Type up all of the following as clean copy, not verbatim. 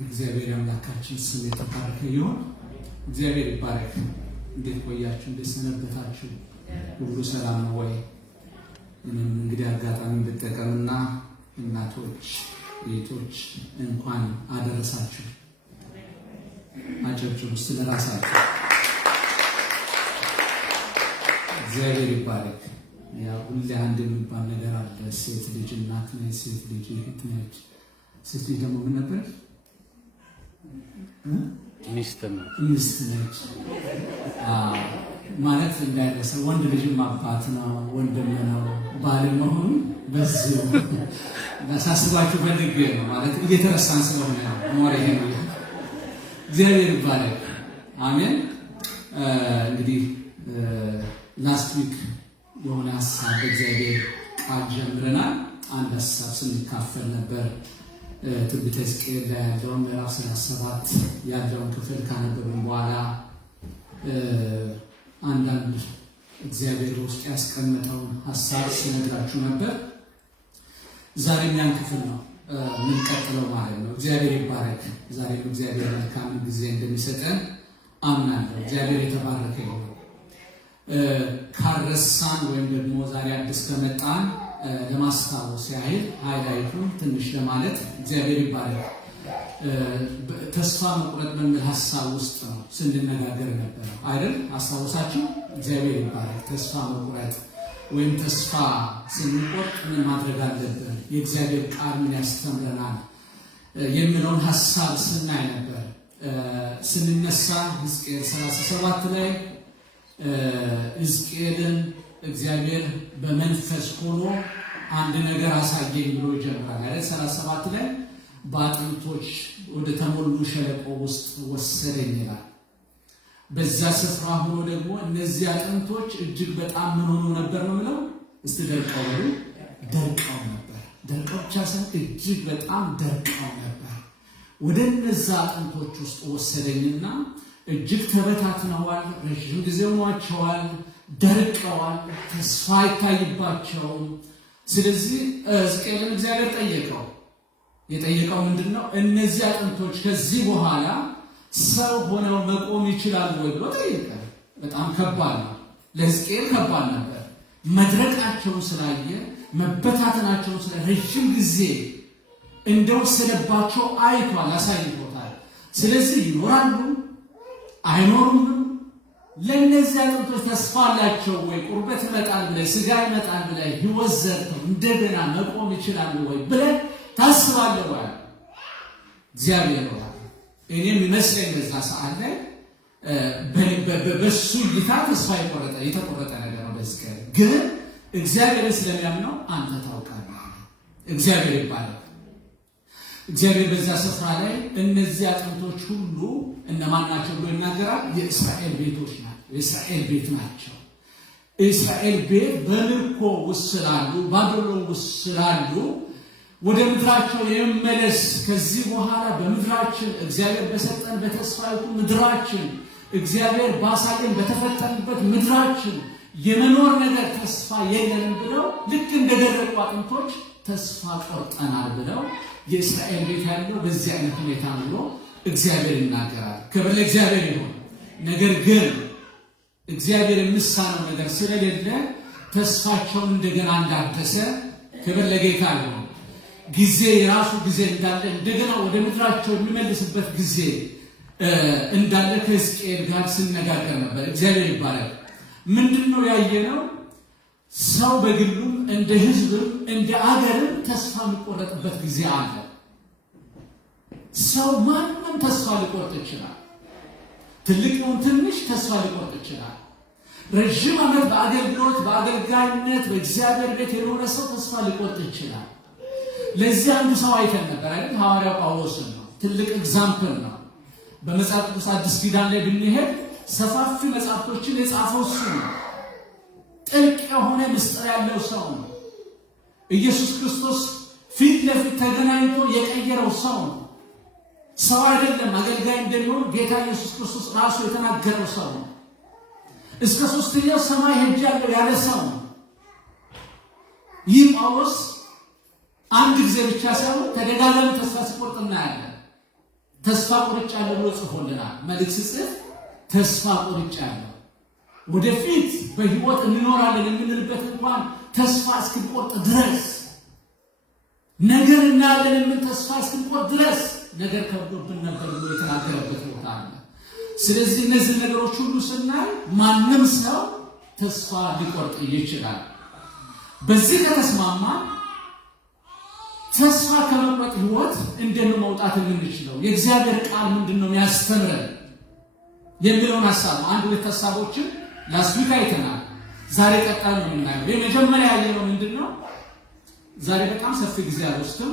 እግዚአብሔር አምላካችን ስም የተባረከ ይሁን። እግዚአብሔር ይባረክ። እንዴት ቆያችሁ? እንዴት ሰነበታችሁ? ሁሉ ሰላም ነው ወይ? እኔም እንግዲህ አጋጣሚ ብጠቀምና እናቶች እህቶች እንኳን አደረሳችሁ አጨብጭቡ ስለራሳችሁ። እግዚአብሔር ይባረክ። ያ ሁሌ አንድ የሚባል ነገር አለ። ሴት ልጅ እናት ነች፣ ሴት ልጅ እህት ነች፣ ሴት ልጅ ደግሞ ምን ነበር? ሚስት ነች ማለት እንዳይረሳ። ወንድ ልጅም አባት ነው፣ ወንድም ነው፣ ባል መሆኑ በዚህ ሳስባችሁ ፈልጌ ነው ማለት እየተረሳን ስለሆነ ሞር ይሄ ነው። እግዚአብሔር ይባረክ። አሜን። እንግዲህ ላስት ዊክ የሆነ ሀሳብ በእግዚአብሔር ቃል ጀምረናል። አንድ ሀሳብ ስንካፈል ነበር። ትንቢተ ሕዝቅኤል ላይ ያለውን ምዕራፍ 37 ያለውን ክፍል ካነበብን በኋላ አንዳንድ እግዚአብሔር ውስጥ ያስቀመጠውን ሀሳብ ስነግራችሁ ነበር። ዛሬም ያን ክፍል ነው የምንቀጥለው ማለት ነው። እግዚአብሔር ይባረክ። ዛሬም እግዚአብሔር መልካም ጊዜ እንደሚሰጠን አምናለሁ። እግዚአብሔር የተባረከ ይሁን። ካረሳን ወይም ደግሞ ዛሬ አዲስ ከመጣን ለማስታወስ ያህል ሃይላይቱን ትንሽ ለማለት እግዚአብሔር ይባረክ። ተስፋ መቁረጥ በሚል ሀሳብ ውስጥ ነው ስንነጋገር ነበር አይደል? አስታውሳችሁ? እግዚአብሔር ይባረክ። ተስፋ መቁረጥ ወይም ተስፋ ስንቆርጥ ምን ማድረግ አለብን፣ የእግዚአብሔር ቃል ምን ያስተምረናል የሚለውን ሀሳብ ስናይ ነበር። ስንነሳ ሕዝቅኤል 37 ላይ ሕዝቅኤልን እግዚአብሔር በመንፈስ ሆኖ አንድ ነገር አሳየኝ ብሎ ይጀምራል አይደል? 37 ላይ በአጥንቶች ወደ ተሞሉ ሸለቆ ውስጥ ወሰደኝ ይላል። በዛ ስፍራ ሆኖ ደግሞ እነዚህ አጥንቶች እጅግ በጣም ምን ሆኖ ነበር ነው የሚለው? እስቲ ደርቀው በሉ። ደርቀው ነበር። ደርቀው ብቻ ሳይሆን እጅግ በጣም ደርቀው ነበር። ወደ እነዛ አጥንቶች ውስጥ ወሰደኝና እጅግ ተበታትነዋል፣ ረዥም ጊዜ ሆኗቸዋል፣ ደርቀዋል፣ ተስፋ አይታይባቸውም። ስለዚህ ሕዝቅኤልን እግዚአብሔር ጠየቀው። የጠየቀው ምንድን ነው? እነዚህ አጥንቶች ከዚህ በኋላ ሰው ሆነው መቆም ይችላሉ ወይ ብሎ ጠየቀ። በጣም ከባድ ነው፣ ለሕዝቅኤል ከባድ ነበር። መድረቃቸውን ስላየ፣ መበታተናቸውን ስለ ረዥም ጊዜ እንደወሰደባቸው አይቷል፣ አሳይቶታል። ስለዚህ ይኖራሉ አይኖሩም? ለእነዚህ አጥንቶች ተስፋ አላቸው ወይ? ቁርበት ይመጣል ብለህ፣ ስጋ ይመጣል ብለህ፣ ሕይወት ዘርተው እንደገና መቆም ይችላሉ ወይ ብለህ ታስባለህ ወይ? እግዚአብሔር ነው። እኔም ይመስለኝ በዛ ሰዓት ላይ በሱ እይታ ተስፋ የተቆረጠ ነገር ነው። በሕዝቅኤል ግን እግዚአብሔር ስለሚያምነው አንተ ታውቃለህ። እግዚአብሔር ይባላል። እግዚአብሔር በዛ ስፍራ ላይ እነዚህ አጥንቶች ሁሉ እነማን ናቸው ብሎ ይናገራል። የእስራኤል ቤቶች ናቸው። የእስራኤል ቤት ናቸው። የእስራኤል ቤት በምርኮ ውስጥ ስላሉ፣ ባቢሎን ውስጥ ስላሉ ወደ ምድራቸው የመመለስ ከዚህ በኋላ በምድራችን እግዚአብሔር በሰጠን በተስፋይቱ ምድራችን እግዚአብሔር ባሳየን በተፈጠንበት ምድራችን የመኖር ነገር ተስፋ የለንም ብለው ልክ እንደደረቁ አጥንቶች ተስፋ ቆርጠናል ብለው የእስራኤል ቤት ያለው በዚህ አይነት ሁኔታ ብሎ እግዚአብሔር ይናገራል። ክብር ለእግዚአብሔር ይሁን። ነገር ግን እግዚአብሔር የሚሳነው ነገር ስለሌለ ተስፋቸውን እንደገና እንዳደሰ፣ ክብር ለጌታ ይሁን። ጊዜ የራሱ ጊዜ እንዳለ እንደገና ወደ ምድራቸው የሚመልስበት ጊዜ እንዳለ ከሕዝቅኤል ጋር ስነጋገር ነበር። እግዚአብሔር ይባላል። ምንድነው ያየነው? ሰው በግሉም እንደ ሕዝብም እንደ አገርም ተስፋ ሊቆረጥበት ጊዜ አለ። ሰው ማንም ተስፋ ሊቆርጥ ይችላል። ትልቅ ይሁን ትንሽ ተስፋ ሊቆርጥ ይችላል። ረዥም ዓመት በአገልግሎት በአገልጋይነት በእግዚአብሔር ቤት የኖረ ሰው ተስፋ ሊቆርጥ ይችላል። ለዚህ አንዱ ሰው አይተን ነበር አይደል? ሐዋርያው ጳውሎስን ነው። ትልቅ ኤግዛምፕል ነው። በመጽሐፍ ቅዱስ አዲስ ኪዳን ላይ ብንሄድ ሰፋፊ መጽሐፍቶችን የጻፈው እሱ ነው። ጥልቅ የሆነ ምስጢር ያለው ሰው ነው። ኢየሱስ ክርስቶስ ፊት ለፊት ተገናኝቶ የቀየረው ሰው ነው። ሰው አይደለም አገልጋይ እንደሚሆን ጌታ ኢየሱስ ክርስቶስ ራሱ የተናገረው ሰው ነው። እስከ ሦስተኛው ሰማይ ሄጃለሁ ያለ ሰው ነው። ይህ ጳውሎስ አንድ ጊዜ ብቻ ሳይሆን ተደጋጋሚ ተስፋ ሲቆርጥ እናያለን። ተስፋ ቆርጫለሁ ብሎ ጽፎልናል። መልእክት ጽፍ ተስፋ ቆርጫለሁ ወደፊት በህይወት እንኖራለን የምንልበት እንኳን ተስፋ እስክንቆርጥ ድረስ ነገር እናያለን የምን ተስፋ እስክንቆርጥ ድረስ ነገር ከብዶብን ነበር ብሎ የተናገረበት ቦታ አለ። ስለዚህ እነዚህ ነገሮች ሁሉ ስናይ ማንም ሰው ተስፋ ሊቆርጥ ይችላል። በዚህ ከተስማማ ተስፋ ከመቁረጥ ህይወት እንደምን መውጣት የምንችለው የእግዚአብሔር ቃል ምንድነው የሚያስተምረን የሚለውን ሐሳብ አንድ ሁለት ሐሳቦችን ላስዊክ አይተናል። ዛሬ ቀጣይ ነው የምናየው። የመጀመሪያ ያየነው ምንድነው? ዛሬ በጣም ሰፊ ጊዜ አልወስድም፣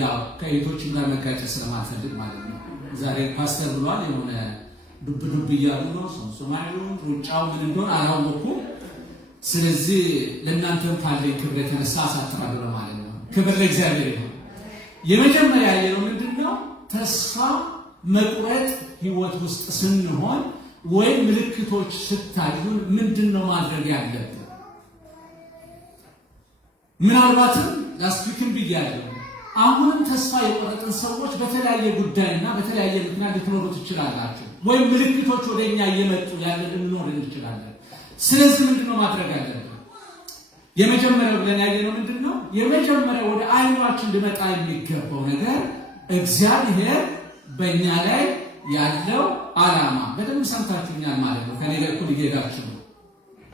ያው ከእህቶችም ጋር መጋጨት ስለማልፈልግ ማለት ነው። ዛሬ ፓስተር ብሏል የሆነ ዱብ እያሉ ነው ሶማሌው ሩጫው ምን እንደሆነ አላወኩም። ስለዚህ ለእናንተም ካለኝ ክብር የተነሳ አሳጥራለሁ ማለት ነው። ክብር ለእግዚአብሔር ይሁን። የመጀመሪያ ያየነው ምንድነው? ተስፋ መቁረጥ ህይወት ውስጥ ስንሆን ወይ ምልክቶች ስታዩን ምንድነው ማድረግ ያለብን? ምናልባትም ላስቲክም ብያለሁ። አሁንም ተስፋ የቆረጥን ሰዎች በተለያየ ጉዳይና በተለያየ ምክንያት ልትኖሩ ትችላላችሁ፣ ወይ ምልክቶች ወደኛ እየመጡ ያለን እንኖር እንችላለን። ስለዚህ ምንድነው ማድረግ ያለብን? የመጀመሪያው ብለን ያየነው ምንድነው? የመጀመሪያው ወደ አይኗችን ሊመጣ የሚገባው ነገር እግዚአብሔር በእኛ ላይ ያለው ዓላማ። በደንብ ሰምታችሁኛል ማለት ነው። ከኔ ጋር እኩል እየሄዳችሁ ነው።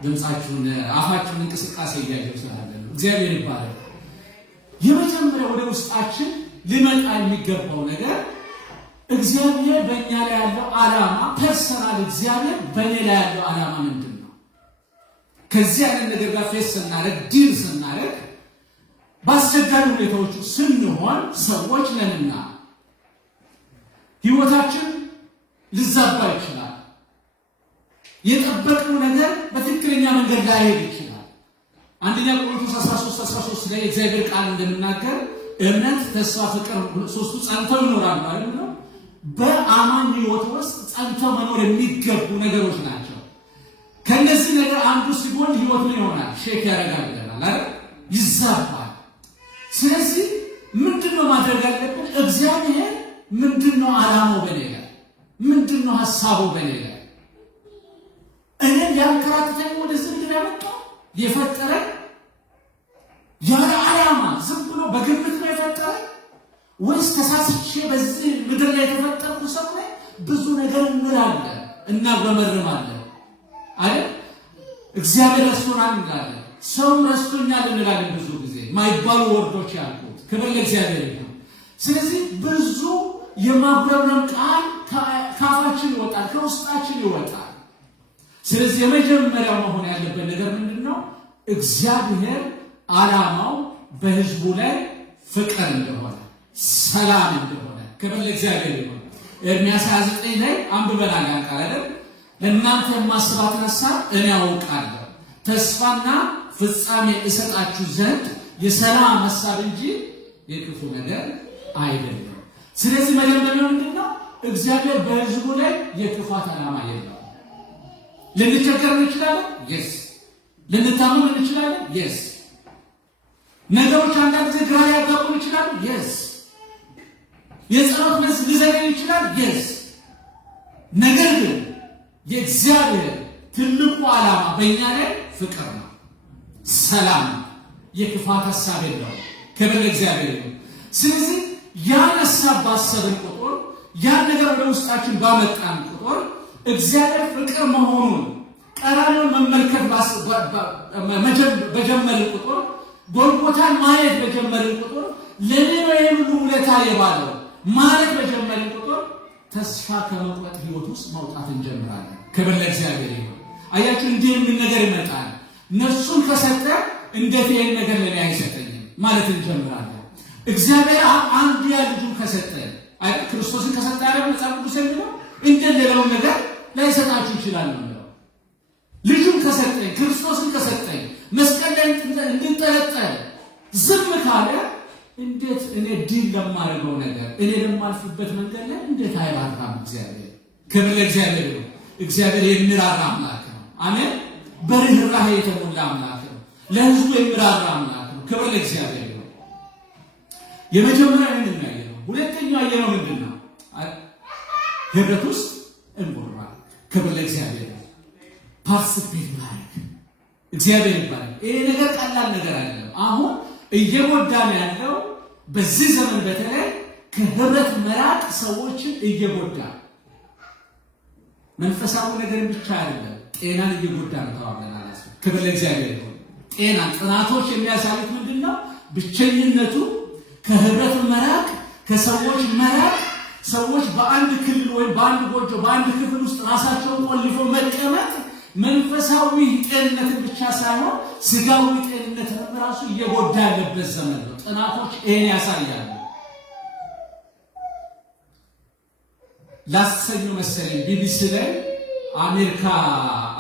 ድምጻችሁን አፋችሁን እንቅስቃሴ እያየሁ ስላለ ነው። እግዚአብሔር ይባረክ። የመጀመሪያው ወደ ውስጣችን ሊመጣ የሚገባው ነገር እግዚአብሔር በእኛ ላይ ያለው ዓላማ፣ ፐርሰናል እግዚአብሔር በእኔ ላይ ያለው ዓላማ ምንድን ነው? ከዚህ አይነት ነገር ጋር ፌስ ስናደርግ ዲል ስናደርግ በአስቸጋሪ ሁኔታዎች ስንሆን ሰዎች ነንና ህይወታችን ሊዛባ ይችላል። የጠበቅነው ነገር በትክክለኛ መንገድ ላይ ሄድ ይችላል። አንደኛ ቆሮንቶስ 13:13 ላይ እግዚአብሔር ቃል እንደምናገር እምነት፣ ተስፋ፣ ፍቅር ሶስቱ ጸንተው ይኖራሉ አይደል ነው። በአማኝ ህይወት ውስጥ ጸንተው መኖር የሚገቡ ነገሮች ናቸው። ከነዚህ ነገር አንዱ ሲጎል ህይወት ምን ይሆናል? ሼክ ያደርጋል አይደል? ይዛባል። ስለዚህ ምንድነው ማድረግ ያለብን? እግዚአብሔር ምንድነው ዓላማው በኔ ላይ? ምንድነው ሐሳቡ በኔ ላይ? እኔን ያንከራተተኝ ወደዚህ ምድር ያመጣው የፈጠረኝ ያለ ዓላማ ዝም ብሎ በግምት ነው የፈጠረኝ ወይስ ተሳስቼ በዚህ ምድር ላይ የተፈጠርኩ ሰው ላይ ብዙ ነገር እንላለን እና በመረማለን አይደል? እግዚአብሔር ረስቶናል እንላለን፣ ሰው ረስቶኛል እንላለን። ብዙ ጊዜ ማይባሉ ወርዶች ያልኩት ክብር ለእግዚአብሔር ይሁን። ስለዚህ ብዙ የማጉረምረም ቃል ካፋችን ይወጣል፣ ከውስጣችን ይወጣል። ስለዚህ የመጀመሪያው መሆን ያለበት ነገር ምንድነው? እግዚአብሔር ዓላማው በህዝቡ ላይ ፍቅር እንደሆነ፣ ሰላም እንደሆነ ክብር ለእግዚአብሔር ይሁን። ኤርምያስ 29 ላይ አንብበናል። ያንቃል ለእናንተ የማስባትን ሐሳብ እኔ አውቃለሁ፣ ተስፋና ፍጻሜ እሰጣችሁ ዘንድ የሰላም ሐሳብ እንጂ የክፉ ነገር አይደለም። ስለዚህ መጀመሪያው ምንድነው? እግዚአብሔር በህዝቡ ላይ የክፋት ዓላማ የለውም። ልንቸገር እንችላለን፣ yes። ልንታመም እንችላለን፣ yes። ነገሮች አንዳንድ ጊዜ ግራ ሊያጋቡን ይችላሉ፣ yes። የጸሎት መልስ ሊዘገይ ይችላል፣ yes። ነገር ግን የእግዚአብሔር ትልቁ ዓላማ በእኛ ላይ ፍቅር ነው፣ ሰላም ነው፣ የክፋት ሐሳብ የለውም። ክብር ለእግዚአብሔር ይሁን። ስለዚህ ያን ሐሳብ ባሰብን ቁጥር፣ ያን ነገር ወደ ውስጣችን ባመጣን ቁጥር እግዚአብሔር ፍቅር መሆኑን ቀራንዮን መመልከት በጀመርን ቁጥር፣ ጎልጎታን ማየት በጀመርን ቁጥር፣ ለኔ ነው ይሄ ሁሉ ውለታ የባለው ማለት በጀመርን ቁጥር ተስፋ ከመቁረጥ ህይወት ውስጥ መውጣት እንጀምራለን። ክብር ለእግዚአብሔር ይሁን። አያችሁ እንዲህ ምን ነገር ይመጣል። ነፍሱን ከሰጠ እንዴት ይሄን ነገር ለኔ አይሰጠኝም ማለት እንጀምራለን። እግዚአብሔር አንድ ያ ልጁን ከሰጠ ክርስቶስን ከሰጠ አይደል መጽሐፍ ቅዱስ የሚለው እንደሌላው ነገር ላይሰጣችሁ ይችላል ነው። ልጁን ከሰጠኝ ክርስቶስን ከሰጠኝ መስቀል ላይ እንድንጠለጠል ዝም ካለ እንዴት እኔ ዲል ለማረገው ነገር እኔ ለማልፍበት መንገድ ላይ እንዴት አይራራም እግዚአብሔር? ክብር ለእግዚአብሔር ይሁን። እግዚአብሔር የሚራራ አምላክ ነው። አሜን። በርህራሄ የተሞላ አምላክ ነው። ለህዝቡ የሚራራ አምላክ ነው። ክብር ለእግዚአብሔር ይሁን። የመጀመሪያው ምንድን ነው? ሁለተኛው ያየነው ምንድን ነው? ህብረት ውስጥ እንኖራለን። ክብር ለእግዚአብሔር። ፓርቲሲፔት ማድረግ እግዚአብሔር ይባላል። ይሄ ነገር ቀላል ነገር አይደለም። አሁን እየጎዳን ያለው በዚህ ዘመን በተለይ ከህብረት መራቅ ሰዎችን እየጎዳ መንፈሳዊ ነገር ብቻ አይደለም ጤናን እየጎዳ ነው ተባብለናል። ክብር ለእግዚአብሔር። ጤና ጥናቶች የሚያሳዩት ምንድነው? ብቸኝነቱ፣ ከህብረት መራቅ፣ ከሰዎች መራቅ፣ ሰዎች በአንድ ክልል ወይም በአንድ ጎጆ በአንድ ክፍል ውስጥ ራሳቸውን ቆልፈው መቀመጥ መንፈሳዊ ጤንነትን ብቻ ሳይሆን ስጋዊ ጤንነትን ራሱ እየጎዳ ያለበት ዘመን ነው። ጥናቶች ይሄን ያሳያሉ። ላሰኙ መሰለኝ ቢቢሲ ላይ አሜሪካ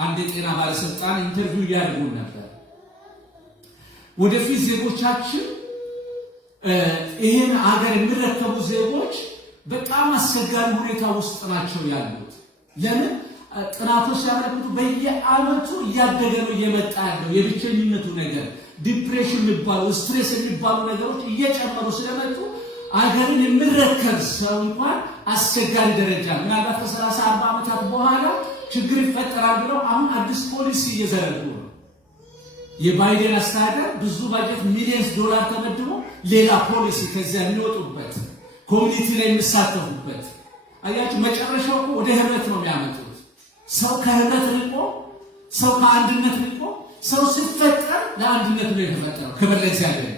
አንድ የጤና ባለስልጣን ኢንተርቪው ያደርጉ ነበር። ወደፊት ዜጎቻችን ይሄን አገር የሚረከቡ ዜጎች በጣም አስቸጋሪ ሁኔታ ውስጥ ናቸው ያሉት። ለምን? ጥናቶች ያመለክቱ በየዓመቱ እያደገ ነው እየመጣ ያለው የብቸኝነቱ ነገር፣ ዲፕሬሽን የሚባሉ ስትሬስ የሚባሉ ነገሮች እየጨመሩ ስለመጡ አገርን የሚረከብ ሰው እንኳን አስቸጋሪ ደረጃ ምናልባት ከ30-40 ዓመታት በኋላ ችግር ይፈጠራል ብለው አሁን አዲስ ፖሊሲ እየዘረጉ ነው። የባይደን አስተዳደር ብዙ ባጀት ሚሊዮንስ ዶላር ተመድቦ ሌላ ፖሊሲ ከዚያ የሚወጡበት ኮሚኒቲ ላይ የሚሳተፉበት አያችሁ። መጨረሻው እኮ ወደ ህብረት ነው የሚያመጡት። ሰው ከህብረት ርቆ፣ ሰው ከአንድነት ርቆ፣ ሰው ሲፈጠር ለአንድነት ነው የተፈጠረው። ክብር ለእግዚአብሔር።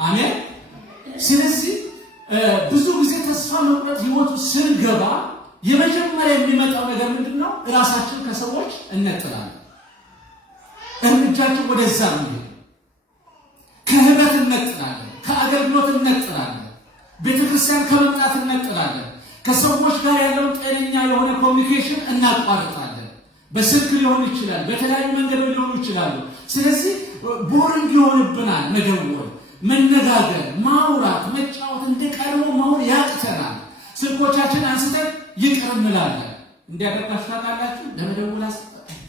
አሜን። ስለዚህ ብዙ ጊዜ ተስፋ መቁረጥ ህይወቱ ስንገባ የመጀመሪያ የሚመጣው ነገር ምንድነው? ራሳችን ከሰዎች እንነጥላለን። እርምጃችን ወደዛ ነው። ከህብረት እንነጥላለን፣ ከአገልግሎት እንነጥላለን፣ ቤተክርስቲያን ከመምጣት እንነጥላለን፣ ከሰዎች ጋር ያለውን ጤነኛ የሆነ ኮሚኒኬሽን እናቋርጣለን። በስልክ ሊሆን ይችላል፣ በተለያዩ መንገዶች ሊሆኑ ይችላሉ። ስለዚህ ቦሪንግ ይሆንብናል። መደወል፣ መነጋገር፣ ማውራት፣ መጫወት እንደቀድሞ መሆን ያቅተናል። ስልኮቻችን አንስተን ይቅር እንላለን። እንዲያደርጋችሁ ታውቃላችሁ። ለመደወል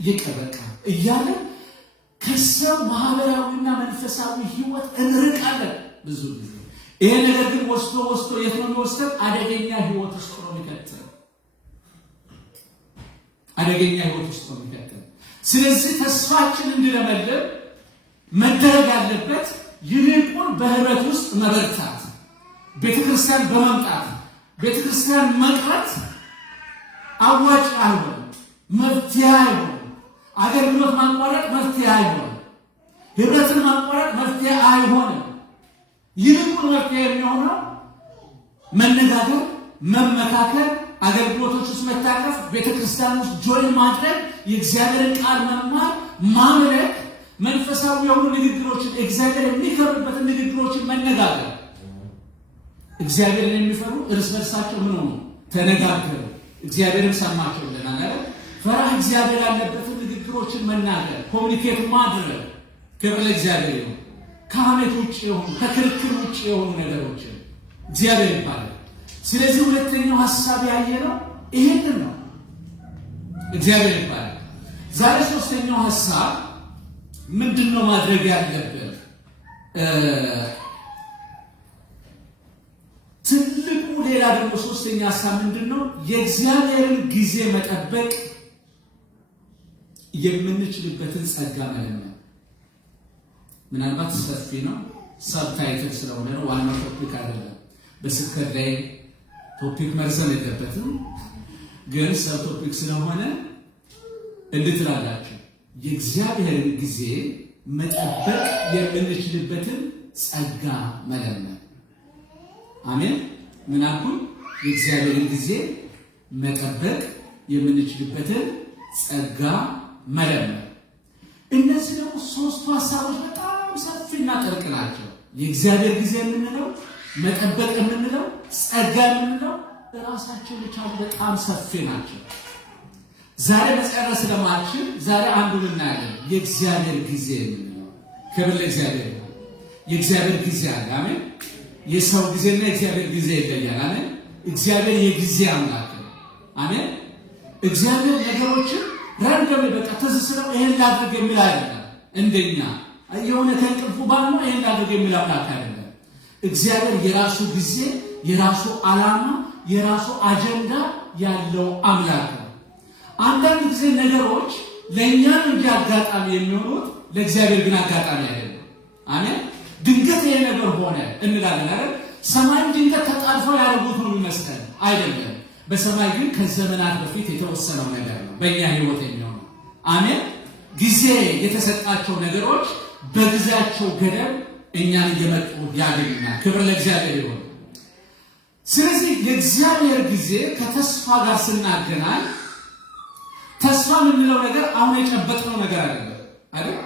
ይቅር በቃ እያለን ከሰው ማህበራዊና መንፈሳዊ ህይወት እንርቃለን ብዙ ጊዜ። ይሄ ነገር ግን ወስዶ የት ነው የሚወስደን? አደገኛ ህይወት ውስጥ ነው የሚከተለው። አደገኛ ህይወት ውስጥ ነው የሚከተለው። ስለዚህ ተስፋችን እንዲለመልም መደረግ ያለበት ይልቁን በህብረት ውስጥ መበርታት፣ ቤተክርስቲያን በመምጣት ቤተክርስቲያን መቅረት አዋጭ አይሆንም፣ መፍትሄ አይሆንም። አገልግሎት ማቋረጥ መፍትሄ አይሆንም። ህብረትን ማቋረጥ መፍትሄ አይሆንም። ይልቁን መፍትሄ የሚሆነው መነጋገር፣ መመካከል፣ አገልግሎቶች ውስጥ መታቀፍ፣ ቤተክርስቲያን ውስጥ ጆይን ማድረግ፣ የእግዚአብሔርን ቃል መማር፣ ማምለክ፣ መንፈሳዊ የሆኑ ንግግሮችን እግዚአብሔር የሚከብርበትን ንግግሮችን መነጋገር። እግዚአብሔርን የሚፈሩ እርስ በርሳቸው ምን ሆኑ? ተነጋገሩ፣ እግዚአብሔርን ሰማቸው ብለናል አይደል? ፈራህ እግዚአብሔር ያለበትን ንግግሮችን መናገር፣ ኮሚኒኬት ማድረግ። ክብር ለእግዚአብሔር ይሁን። ከሐሜት ውጭ የሆኑ ከክርክር ውጭ የሆኑ ነገሮችን እግዚአብሔር ይባላል። ስለዚህ ሁለተኛው ሐሳብ ያየነው ይሄንን ነው። እግዚአብሔር ይባላል። ዛሬ ሶስተኛው ሐሳብ ምንድነው ማድረግ ያለብን? ትልቁ ሌላ ደግሞ ሶስተኛ ሐሳብ ምንድነው? የእግዚአብሔርን ጊዜ መጠበቅ የምንችልበትን ጸጋ መለመን። ምናልባት ሰፊ ነው፣ ሰብታይትል ስለሆነ ነው፣ ዋናው ቶፒክ አይደለም። በስብከት ላይ ቶፒክ መርዘም የለበትም፣ ግን ሰብ ቶፒክ ስለሆነ እንድትላላችሁ የእግዚአብሔርን ጊዜ መጠበቅ የምንችልበትን ጸጋ መለመን። አሜን። ምን አልኩኝ? የእግዚአብሔርን ጊዜ መጠበቅ የምንችልበትን ጸጋ መለመን። እነዚህ ደግሞ ሶስቱ ሐሳቦች በጣም ሰፊና ጥልቅ ናቸው። የእግዚአብሔር ጊዜ የምንለው፣ መጠበቅ የምንለው፣ ጸጋ የምንለው ራሳቸው ብቻ በጣም ሰፊ ናቸው። ዛሬ መጨረስ ስለማልችል ዛሬ አንዱን እናያለን። የእግዚአብሔር ጊዜ የምንለው። ክብር ለእግዚአብሔር። የእግዚአብሔር ጊዜ አለ። አሜን። የሰው ጊዜና የእግዚአብሔር ጊዜ ይለያል። አሜን። እግዚአብሔር የጊዜ አምላክ ነው። አሜን። እግዚአብሔር ነገሮችን ራንደም በቃ ተስስለው ይሄን ላድርግ የሚል አይደለም። እንደኛ የሆነ ከእንቅልፉ ባኑ ይሄን ላድርግ የሚል አምላክ አይደለም። እግዚአብሔር የራሱ ጊዜ፣ የራሱ ዓላማ፣ የራሱ አጀንዳ ያለው አምላክ ነው። አንዳንድ ጊዜ ነገሮች ለእኛ እንጂ አጋጣሚ የሚሆኑት ለእግዚአብሔር ግን አጋጣሚ አይደለም። አሜን። ድንገት ይሄ ነገር ሆነ እንላለን አይደል? ሰማይ ድንገት ተጣልፎ ያደረጉት ነው የሚመስለን አይደለም። በሰማይ ግን ከዘመናት በፊት የተወሰነው ነገር ነው በእኛ ህይወት የሚሆነው። አሜን። ጊዜ የተሰጣቸው ነገሮች በጊዜያቸው ገደብ እኛን እየመጡ ያገኙናል። ክብር ለእግዚአብሔር ይሁን። ስለዚህ የእግዚአብሔር ጊዜ ከተስፋ ጋር ስናገናኝ ተስፋ የምንለው ነገር አሁን የጨበጥነው ነገር አይደል?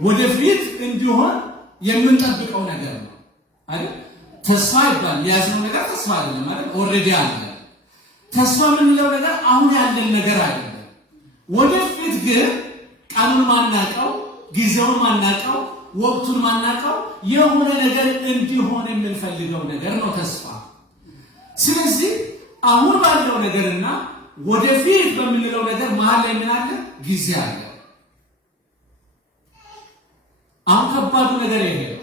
ወደፊት እንዲሆን የምንጠብቀው ነገር ነው አይደል? ተስፋ ይባል የያዝነው ነገር ተስፋ አይደለም አይደል? ኦልሬዲ አለ። ተስፋ የምንለው ነገር አሁን ያለን ነገር አይደለም። ወደፊት ግን ቀኑን ማናቀው፣ ጊዜውን ማናቀው፣ ወቅቱን ማናቀው የሆነ ነገር እንዲሆን የምንፈልገው ነገር ነው ተስፋ። ስለዚህ አሁን ባለው ነገርና ወደፊት በምንለው ነገር መሀል ላይ ምን አለ? ጊዜ አለ። አሁን ከባዱ ነገር ይሄ ነው።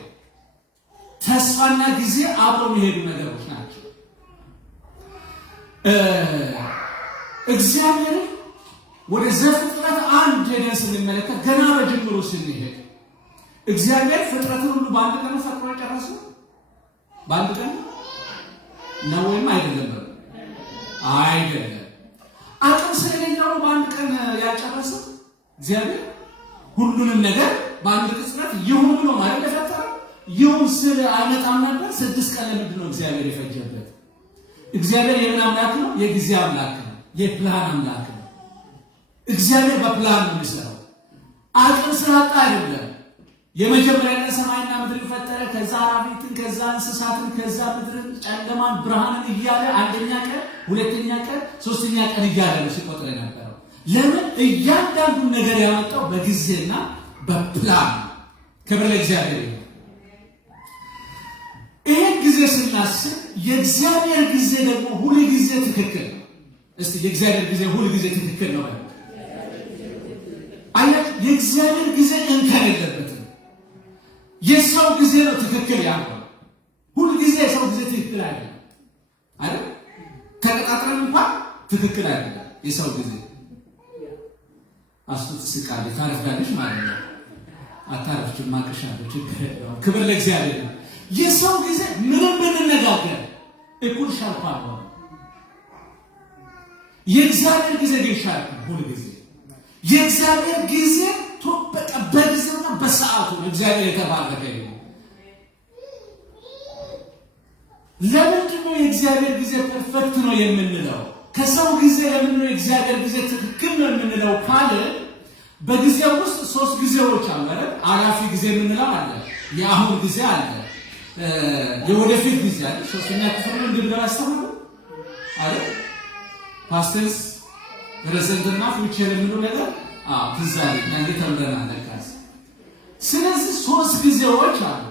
ተስፋና ጊዜ አብረው የሚሄዱ ነገሮች ናቸው። እግዚአብሔር ወደ ዘፍጥረት 1 ሄደን ስንመለከት ገና በጅምሩ ስንሄድ እግዚአብሔር ፍጥረትን ሁሉ በአንድ ቀን ፈጥሮ የጨረሰው በአንድ ቀን ነው ወይም አይደለም? አይደለም። አቅም ስለሌለው በአንድ ቀን ያጨረሰው እግዚአብሔር ሁሉንም ነገር በአንድ ቅጽበት ይሁን ብሎ ማለት ተፈጠረ። ይሁን ስለ አይመጣም ነበር። 6 ቀን ለምንድን ነው እግዚአብሔር የፈጀበት? እግዚአብሔር የምን አምላክ ነው? የጊዜ አምላክ ነው። የፕላን አምላክ ነው። እግዚአብሔር በፕላን ነው የሚሰራው። አቅም ስላጣ አይደለም። የመጀመሪያ ቀን ሰማይና ምድርን ፈጠረ። ከዛ አራዊትን፣ ከዛ እንስሳትን፣ ከዛ ምድርን፣ ጨለማን፣ ብርሃንን እያለ አንደኛ ቀን፣ ሁለተኛ ቀን፣ ሶስተኛ ቀን እያለ ነው ሲቆጥር የነበረው። ለምን? እያንዳንዱን ነገር ያመጣው በጊዜና በፕላን። ክብር ለእግዚአብሔር። ይሄን ጊዜ ስናስብ የእግዚአብሔር ጊዜ ደግሞ ሁሉ ጊዜ ትክክል ነው። እስቲ የእግዚአብሔር ጊዜ ሁሉ ጊዜ ትክክል ነው ማለት አያት። የእግዚአብሔር ጊዜ እንከን የለበትም። የሰው ጊዜ ነው ትክክል ያለው። ሁሉ ጊዜ የሰው ጊዜ ትክክል አይደለም አይደል? ተቀጣጥረን እንኳን ትክክል አይደለም የሰው ጊዜ። አስቱት ስቃለ ታረፍዳለች ማለት ነው። አታረፍች ማቀሻለች። ክብር ለእግዚአብሔር። የሰው ጊዜ ምንም ብንነጋገር እኩል ሻርፕ ነው። የእግዚአብሔር ጊዜ ግን ሻርፕ ነው ሁሉ ጊዜ። የእግዚአብሔር ጊዜ ተጠበቀ በጊዜና በሰዓቱ። እግዚአብሔር የተባረከ ይሁን። ለምንድን ነው የእግዚአብሔር ጊዜ ፐርፌክት ነው የምንለው? ከሰው ጊዜ ለምን ነው የእግዚአብሔር ጊዜ ትክክል ነው የምንለው ካለ በጊዜው ውስጥ 3 ጊዜዎች አሉ አይደል? አላፊ ጊዜ የምንለው አለ፣ የአሁን ጊዜ አለ፣ የወደፊት ጊዜ አለ። ሶስተኛ ክፍል ነው እንደብለው ያስተምሩ አይደል? ፓስቴንስ ፕሬዘንትና ፊውቸር የምንለው ነገር ትዛሬ ያንተ ተምረናል ለካስ። ስለዚህ 3 ጊዜዎች አሉ።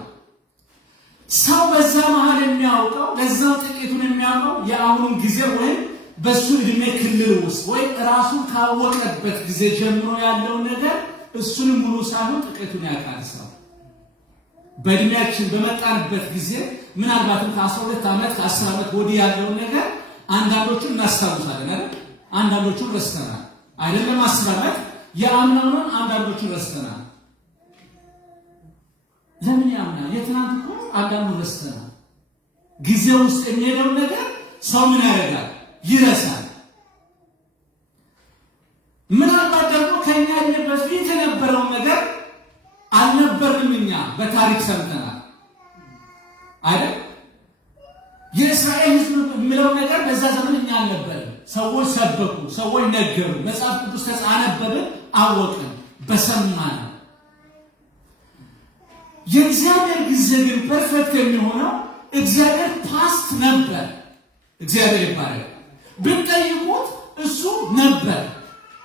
ሰው በዛ መሃል የሚያውቀው ለዛው ጥቂቱን የሚያውቀው የአሁኑን ጊዜ ወይም በሱ እድሜ ክልል ውስጥ ወይ ራሱን ካወቀበት ጊዜ ጀምሮ ያለውን ነገር እሱን ሙሉ ሳይሆን ጥቂቱን ያውቃል። ሰው በእድሜያችን በመጣንበት ጊዜ ምናልባትም ከ12 ዓመት ከ10 ዓመት ወዲህ ያለውን ነገር አንዳንዶቹን እናስታውሳለን አይደል? አንዳንዶቹን ረስተናል አይደለም? 10 ዓመት የአምናውን አንዳንዶቹን ረስተናል። ለምን ያምናል? የትናንት እኮ አንዳንዱ ረስተናል። ጊዜ ውስጥ የሚሄደው ነገር ሰው ምን ያደርጋል? ይረሳል። ምናልባት ደግሞ ከኛ በፊት የነበረው ነገር አልነበርንም። እኛ በታሪክ ሰምተናል አይደል? የእስራኤል ሕዝብ የሚለው ነገር በዛ ዘመን እኛ አልነበርም። ሰዎች ሰበኩ፣ ሰዎች ነገሩ፣ መጽሐፍ ቅዱስ ተጻነበብን፣ አወቅን፣ በሰማን። የእግዚአብሔር ጊዜ ግን ፐርፌክት የሚሆነው እግዚአብሔር ፓስት ነበር። እግዚአብሔር ይባላል። ብንጠይቁት እሱ ነበር፣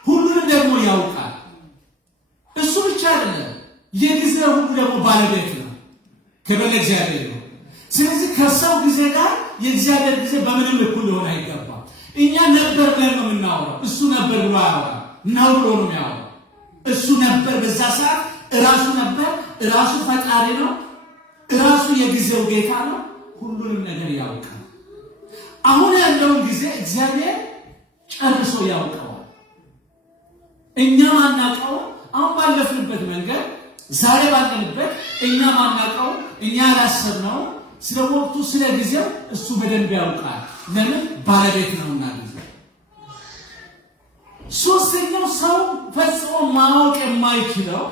ሁሉንም ደግሞ ያውቃል። እሱ ብቻ አይደለም፣ የጊዜ ሁሉ ደግሞ ባለቤት ነው። ክብር ለእግዚአብሔር ነው። ስለዚህ ከሰው ጊዜ ጋር የእግዚአብሔር ጊዜ በምንም እኩል ሊሆን አይገባም። እኛ ነበር ብለን ነው የምናወራው፣ እሱ ነበር ብሎ አያወራም። ነው ብሎ ነው የሚያወራው። እሱ ነበር በዛ ሰዓት፣ እራሱ ነበር፣ እራሱ ፈጣሪ ነው፣ እራሱ የጊዜው ጌታ ነው። ሁሉንም ነገር ያውቃል። አሁን ያለውን ጊዜ እግዚአብሔር ጨርሶ ያውቀዋል። እኛ ማናውቀው አሁን ባለፍንበት መንገድ ዛሬ ባለንበት እኛ ማናውቀው እኛ ያላሰብነው ስለ ወቅቱ ስለ ጊዜው እሱ በደንብ ያውቃል። ለምን? ባለቤት ነውና ጊዜው። ሶስተኛው ሰው ፈጽሞ ማወቅ የማይችለው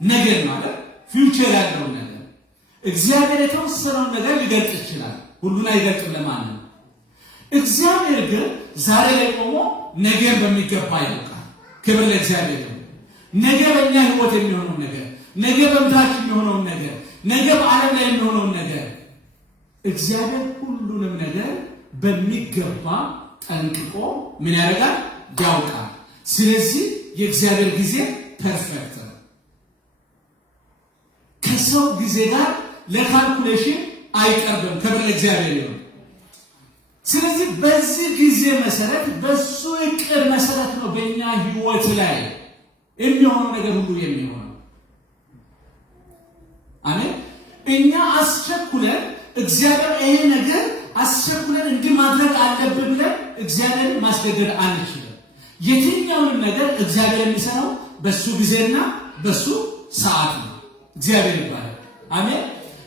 ነገር ማለት ፊውቸር ያለው ነገር እግዚአብሔር የተወሰነው ነገር ሊገልጽ ይችላል። ሁሉን አይገልጽም ለማንም። እግዚአብሔር ግን ዛሬ ላይ ቆሞ ነገር በሚገባ ያውቃል። ክብር ለእግዚአብሔር። ነገ በእኛ ህይወት የሚሆነው ነገር፣ ነገ በምድራችን የሚሆነውን ነገር፣ ነገ በዓለም ላይ የሚሆነውን ነገር እግዚአብሔር ሁሉንም ነገር በሚገባ ጠንቅቆ ምን ያደርጋል? ያውቃል። ስለዚህ የእግዚአብሔር ጊዜ ፐርፌክት ነው። ከሰው ጊዜ ጋር ለካልኩሌሽን አይቀርብም። ክብር ለእግዚአብሔር ይሁን። ስለዚህ በዚህ ጊዜ መሰረት በሱ እቅድ መሰረት ነው በእኛ ህይወት ላይ የሚሆነው ነገር ሁሉ የሚሆነው። አሜን። እኛ አስቸኩለን እግዚአብሔር ይሄ ነገር አስቸኩለን እንዲህ ማድረግ አለብን ብለን እግዚአብሔር ማስገደድ አንችልም። የትኛውንም ነገር እግዚአብሔር የሚሰራው በሱ ጊዜና በሱ ሰዓት ነው። እግዚአብሔር ይባላል። አሜን።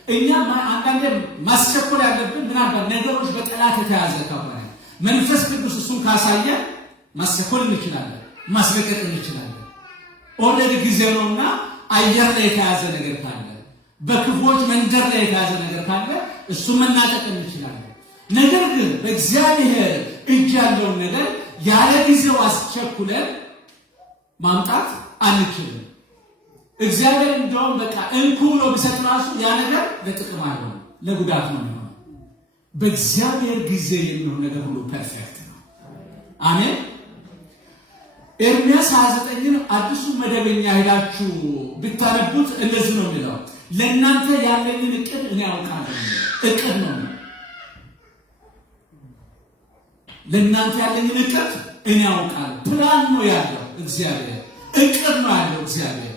እኛ አንዳንዴ ማስቸኮል ያለብን ምናልባት ነገሮች በጠላት የተያዘ ከሆነ መንፈስ ቅዱስ እሱን ካሳየ ማስቸኮል እንችላለን፣ ማስለቀቅ እንችላለን። ኦልሬዲ ጊዜው ነውና አየር ላይ የተያዘ ነገር ካለ በክፉዎች መንደር ላይ የተያዘ ነገር ካለ እሱን መናጠቅ እንችላለን። ነገር ግን በእግዚአብሔር እጅ ያለውን ነገር ያለ ጊዜው አስቸኩለን ማምጣት አንችልም። እግዚአብሔር እንደውም በቃ እንኩ ብሎ ቢሰጥ ራሱ ያ ነገር ለጥቅም አይሆንም፣ ለጉዳት ነው የሚሆነው። በእግዚአብሔር ጊዜ የሚሆን ነገር ሁሉ ፐርፌክት ነው። አሜን። ኤርምያስ 29ን አዲሱ መደበኛ ሄዳችሁ ብታነቡት እንደዚህ ነው የሚለው፣ ለእናንተ ያለኝን እቅድ እኔ አውቃለሁ። እቅድ ነው። ለእናንተ ያለኝን እቅድ እኔ አውቃለሁ። ፕላን ነው ያለው እግዚአብሔር፣ እቅድ ነው ያለው እግዚአብሔር።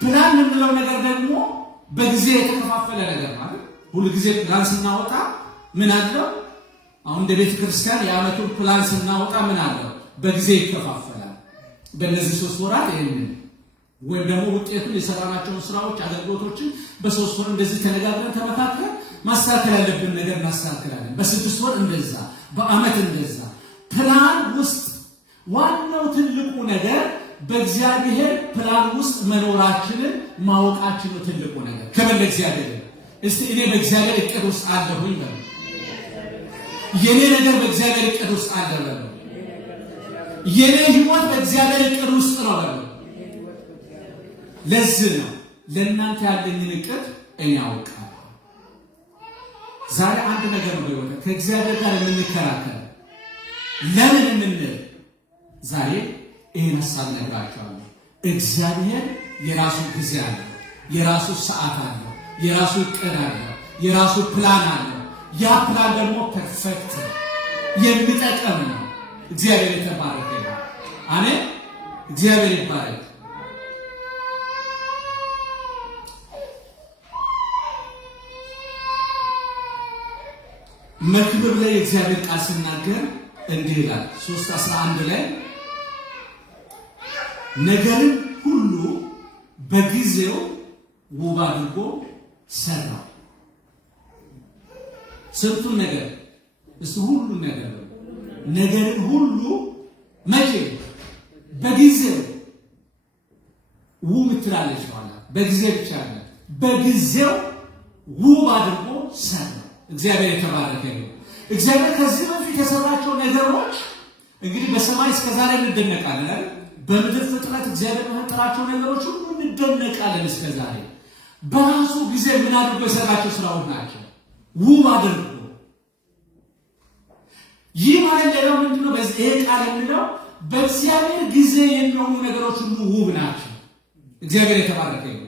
ፕላን የምንለው ነገር ደግሞ በጊዜ የተከፋፈለ ነገር ማለት ሁሉ ጊዜ ፕላን ስናወጣ ምን አለው? አሁን እንደ ቤተ ክርስቲያን የዓመቱን ፕላን ስናወጣ ምን አለው? በጊዜ ይከፋፈላል። በእነዚህ 3 ወራት ይሄንን ወይም ደግሞ ውጤቱን የሰራናቸውን ስራዎች አገልግሎቶችን በ3 ወር እንደዚህ ተነጋግረን ተመካክረን ማስተካከል ያለብን ነገር እናስተካክላለን። በ6 ወር እንደዛ፣ በዓመት እንደዛ። ፕላን ውስጥ ዋናው ትልቁ ነገር በእግዚአብሔር ፕላን ውስጥ መኖራችንን ማወቃችን ነው ትልቁ ነገር። ክብር ለእግዚአብሔር። እስቲ እኔ በእግዚአብሔር እቅድ ውስጥ አለሁኝ በሉ። የኔ ነገር በእግዚአብሔር እቅድ ውስጥ አለ በሉ። የኔ ህይወት በእግዚአብሔር እቅድ ውስጥ ነው በሉ። ለዚህ ነው ለእናንተ ያለኝን እቅድ እኔ አውቃለሁ። ዛሬ አንድ ነገር ነው በህይወት ከእግዚአብሔር ጋር የምንከራከር ለምን የምንል ዛሬ ይሄን ሐሳብ ነግራቸዋለሁ። እግዚአብሔር የራሱ ጊዜ አለው፣ የራሱ ሰዓት አለው፣ የራሱ እቅድ አለው፣ የራሱ ፕላን አለው። ያ ፕላን ደግሞ ፐርፌክት ነው፣ የሚጠቅም ነው። እግዚአብሔር የተባረከ ነው። አሜን። እግዚአብሔር ይባረክ። መክብብ ላይ እግዚአብሔር ቃል ሲናገር እንዲህ ይላል 3:11 ላይ ነገርን ሁሉ በጊዜው ውብ አድርጎ ሰራው። ስንቱን ነገር እሱ ሁሉ ነገር ነገርን ሁሉ መቼ? በጊዜው ውብ ትላለች ማለት በጊዜ ብቻ ነው። በጊዜው ውብ አድርጎ ሰራው። እግዚአብሔር የተባረከ ነው። እግዚአብሔር ከዚህ በፊት የሰራቸው ነገሮች እንግዲህ በሰማይ እስከዛሬ እንደነቃለን። በምድር ፍጥረት እግዚአብሔር በፈጠራቸው ነገሮች ሁሉ እንደነቃለን እስከዛሬ። በራሱ ጊዜ ምን አድርጎ የሰራቸው ስራዎች ናቸው? ውብ አድርጎ። ይህ ማለት ሌላው ምንድነው? በዚህ ይሄ ቃል የሚለው በእግዚአብሔር ጊዜ የሚሆኑ ነገሮች ሁሉ ውብ ናቸው። እግዚአብሔር የተባረከ ነው።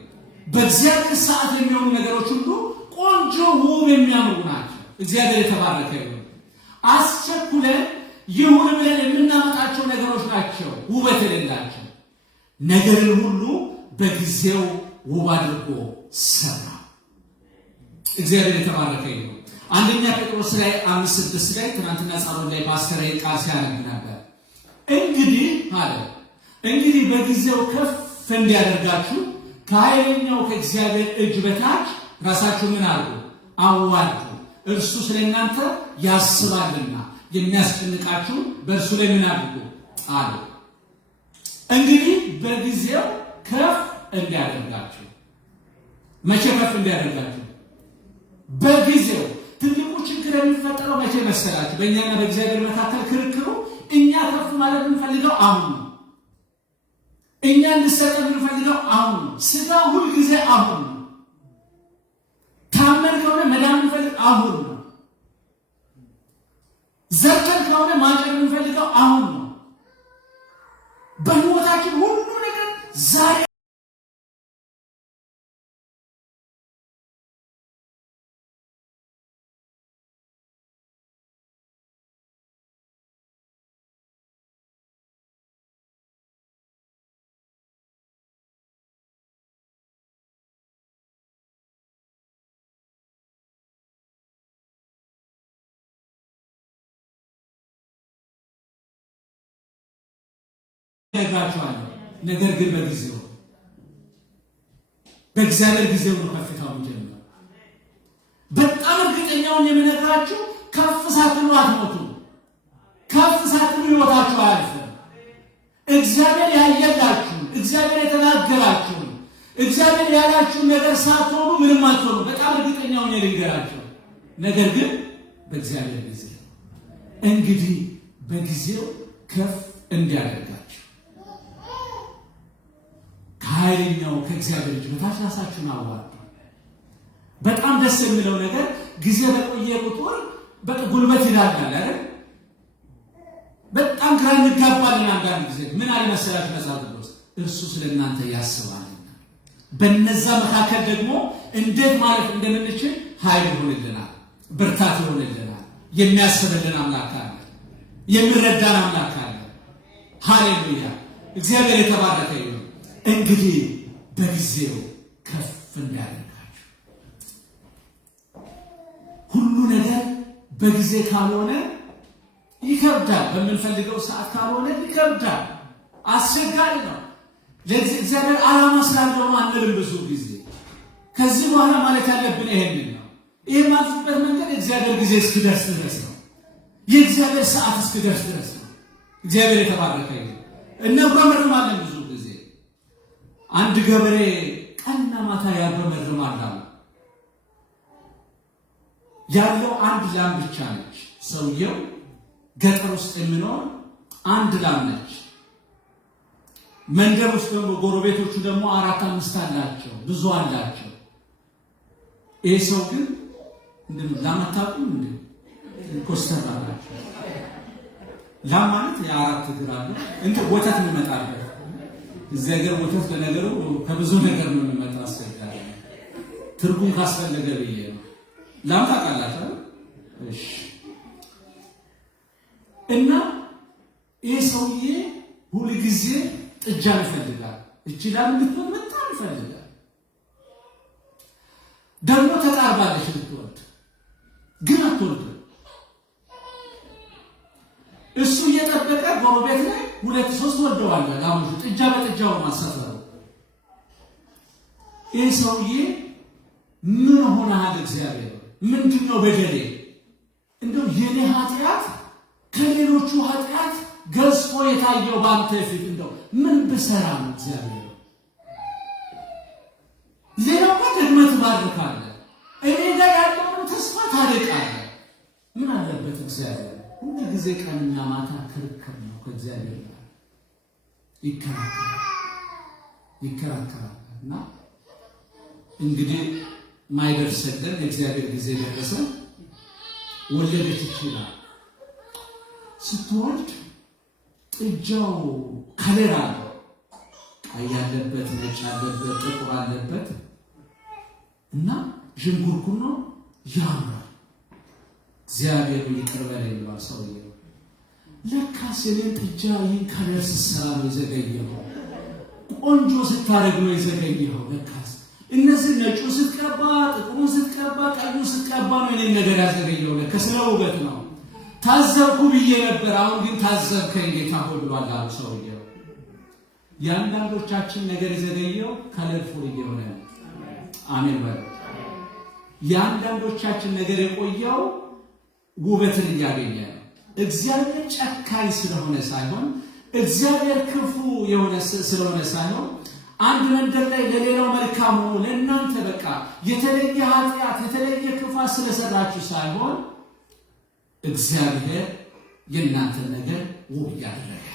በእግዚአብሔር ሰዓት የሚሆኑ ነገሮች ሁሉ ቆንጆ ውብ የሚያምሩ ናቸው። እግዚአብሔር የተባረከ ነው። አስቸኩለን ይሁን ብለን የምናመጣቸው ነገሮች ናቸው ውበት የሌላቸው። ነገርን ሁሉ በጊዜው ውብ አድርጎ ሰራ። እግዚአብሔር የተባረከ ነው። አንደኛ ጴጥሮስ ላይ 5:6 ላይ ትናንትና ጸሎት ላይ ፓስተር ቃል ሲያነብ ነበር። እንግዲህ በጊዜው ከፍ እንዲያደርጋችሁ ከኃይለኛው ከእግዚአብሔር እጅ በታች ራሳችሁ ምን አድርጉ? አዋርዱ። እርሱ ስለእናንተ ያስባልና የሚያስጨንቃችሁ በእርሱ ላይ ምን አድርጉ? ጣሉ። እንግዲህ በጊዜው ከፍ እንዲያደርጋችሁ። መቼ ከፍ እንዲያደርጋችሁ? በጊዜው። ትልቁ ችግር የሚፈጠረው መቼ መሰላችሁ? በእኛና በእግዚአብሔር መካከል ክርክሩ እኛ ከፍ ማለት የምንፈልገው አሁን ነው። እኛ እንድሰጠን የምንፈልገው አሁን ነው። ስጋ ሁልጊዜ አሁን ነው። ታመን ከሆነ መዳን የምንፈልግ አሁን ነው። ዘርተን ከሆነ ማጨር የምንፈልገው አሁን ነው። በሕይወታችን ሁሉ ነገር ዛሬ ነግራችኋለሁ። ነገር ግን በጊዜው በእግዚአብሔር ጊዜው ነው ከፍታው የሚጀምረው። በጣም እርግጠኛውን የምነግራችሁ ከፍ ሳትሉ አትሞቱም። ከፍ ሳትሉ ሕይወታችሁ አያልፍም። እግዚአብሔር ያየላችሁ፣ እግዚአብሔር የተናገራችሁ፣ እግዚአብሔር ያላችሁ ነገር ሳትሆኑ ምንም አትሆኑ። በጣም እርግጠኛውን ልንገራችሁ። ነገር ግን በእግዚአብሔር ጊዜ እንግዲህ በጊዜው ከፍ እንዲያደርጋችሁ ከኃይለኛው ከእግዚአብሔር እጅ በታች ራሳችሁን አዋርዱ። በጣም ደስ የሚለው ነገር ጊዜ በቆየ ቁጥር ጉልበት ይላጋል አይደል? በጣም ግራ እንጋባለን አንዳንድ ጊዜ። ምን አለ መሰላችሁ መጽሐፍ ቅዱስ እርሱ ስለእናንተ ያስባልና በነዛ መካከል ደግሞ እንዴት ማለት እንደምንችል ኃይል ይሆንልናል፣ ብርታት ይሆንልናል። የሚያስብልን አምላክ አለ፣ የሚረዳን አምላክ አለ። ሃሌሉያ! እግዚአብሔር የተባረከ ይሁን። እንግዲህ በጊዜው ከፍ እንዳደርጋችሁ። ሁሉ ነገር በጊዜ ካልሆነ ይከብዳል። በምንፈልገው ሰዓት ካልሆነ ይከብዳል፣ አስቸጋሪ ነው። ለእግዚአብሔር ዓላማ ስላለው አንልም። ብዙ ጊዜ ከዚህ በኋላ ማለት ያለብን ይሄንን ነው። ይህ ማለትበት መንገድ እግዚአብሔር ጊዜ እስኪደርስ ድረስ ነው። የእግዚአብሔር ሰዓት እስኪደርስ ድረስ ነው። እግዚአብሔር የተባረከ ይሁን። እናጉረመርማለን ብዙ ጊዜ። አንድ ገበሬ ቀንና ማታ ያጉረመርማል አሉ። ያለው አንድ ላም ብቻ ነች። ሰውየው ገጠር ውስጥ የሚኖር አንድ ላም ነች። መንደር ውስጥ ደግሞ ጎረቤቶቹ ደግሞ 4-5 አላቸው፣ ብዙ አላቸው። ይሄ ሰው ግን ላም አታውቁም እንዴ? ኮስተር አላቸው። ላም ማለት የ4 እግር አለው እንዴ ወተት የሚመጣበት። እዚህ ሀገር ወተት ለነገሩ ከብዙ ነገር ነው የሚመጣ። አስቸጋሪ ትርጉም ካስፈለገ ብዬ ነው። ላም ታውቃላችሁ? እሺ። እና ይሄ ሰውዬ ሁሉ ጊዜ ጥጃ ይፈልጋል። እቺ ላም ልትወልድ በጣም ይፈልጋል። ደግሞ ተቃርባለች ልትወልድ፣ ግን አትወልድም። እሱ እየጠበቀ ጎረቤት ላይ 2-3 ወልደዋል ላሞች፣ ጥጃ በጥጃው ማሰፈሩ። ይህ ሰውዬ ምን ሆነሃል እግዚአብሔር? ምንድነው በደሌ? እንደው የኔ ኃጢአት ከሌሎቹ ኃጢአት ገዝፎ የታየው ባንተ ፊት እንደው ምን ብሰራ ነው እግዚአብሔር? ሌላው ደግመህ ትባርካለህ፣ እኔ ጋር ያለውን ተስፋ ታርቃለህ። ምን አለበት እግዚአብሔር? ሁሉ ጊዜ ቀንና ማታ ክርክር ነው ከእግዚአብሔር ጋር ይከራከራል። እና እንግዲህ ማይደርሰልን የእግዚአብሔር ጊዜ ደረሰ። ወለደች ይችላል። ስትወልድ ጥጃው ከለር አለው። ቀይ ያለበት፣ ነጭ ያለበት፣ ጥቁር አለበት እና ዥንጉርጉር ነው ያምራል። እግዚአብሔር ይቅር በለኝ ብሏል ሰውዬው። ለካስ የኔን ጥጃ ይህን ከለር ስትሰራ ነው የዘገየኸው፣ ቆንጆ ስታደርግ ነው የዘገየኸው። ለካስ እነዚህ ነጩ ስትቀባ፣ ጥቁሩ ስትቀባ፣ ቀዩ ስትቀባ ነው እኔን ነገር ያዘገየው። ከስለ ውበት ነው። ታዘብኩ ብዬ ነበር፣ አሁን ግን ታዘብከኝ ጌታ ሆይ ብሏል አሉ ሰውየው። የአንዳንዶቻችን ነገር የዘገየው ከለርፎ እየሆነ ነው። አሜን በል። የአንዳንዶቻችን ነገር የቆየው ውበትን እያገኘ ነው። እግዚአብሔር ጨካኝ ስለሆነ ሳይሆን፣ እግዚአብሔር ክፉ የሆነ ስለሆነ ሳይሆን፣ አንድ መንደር ላይ ለሌላው መልካም ሆኖ ለእናንተ በቃ የተለየ ኃጢአት የተለየ ክፋት ስለሰራችሁ ሳይሆን፣ እግዚአብሔር የእናንተን ነገር ውብ እያደረገ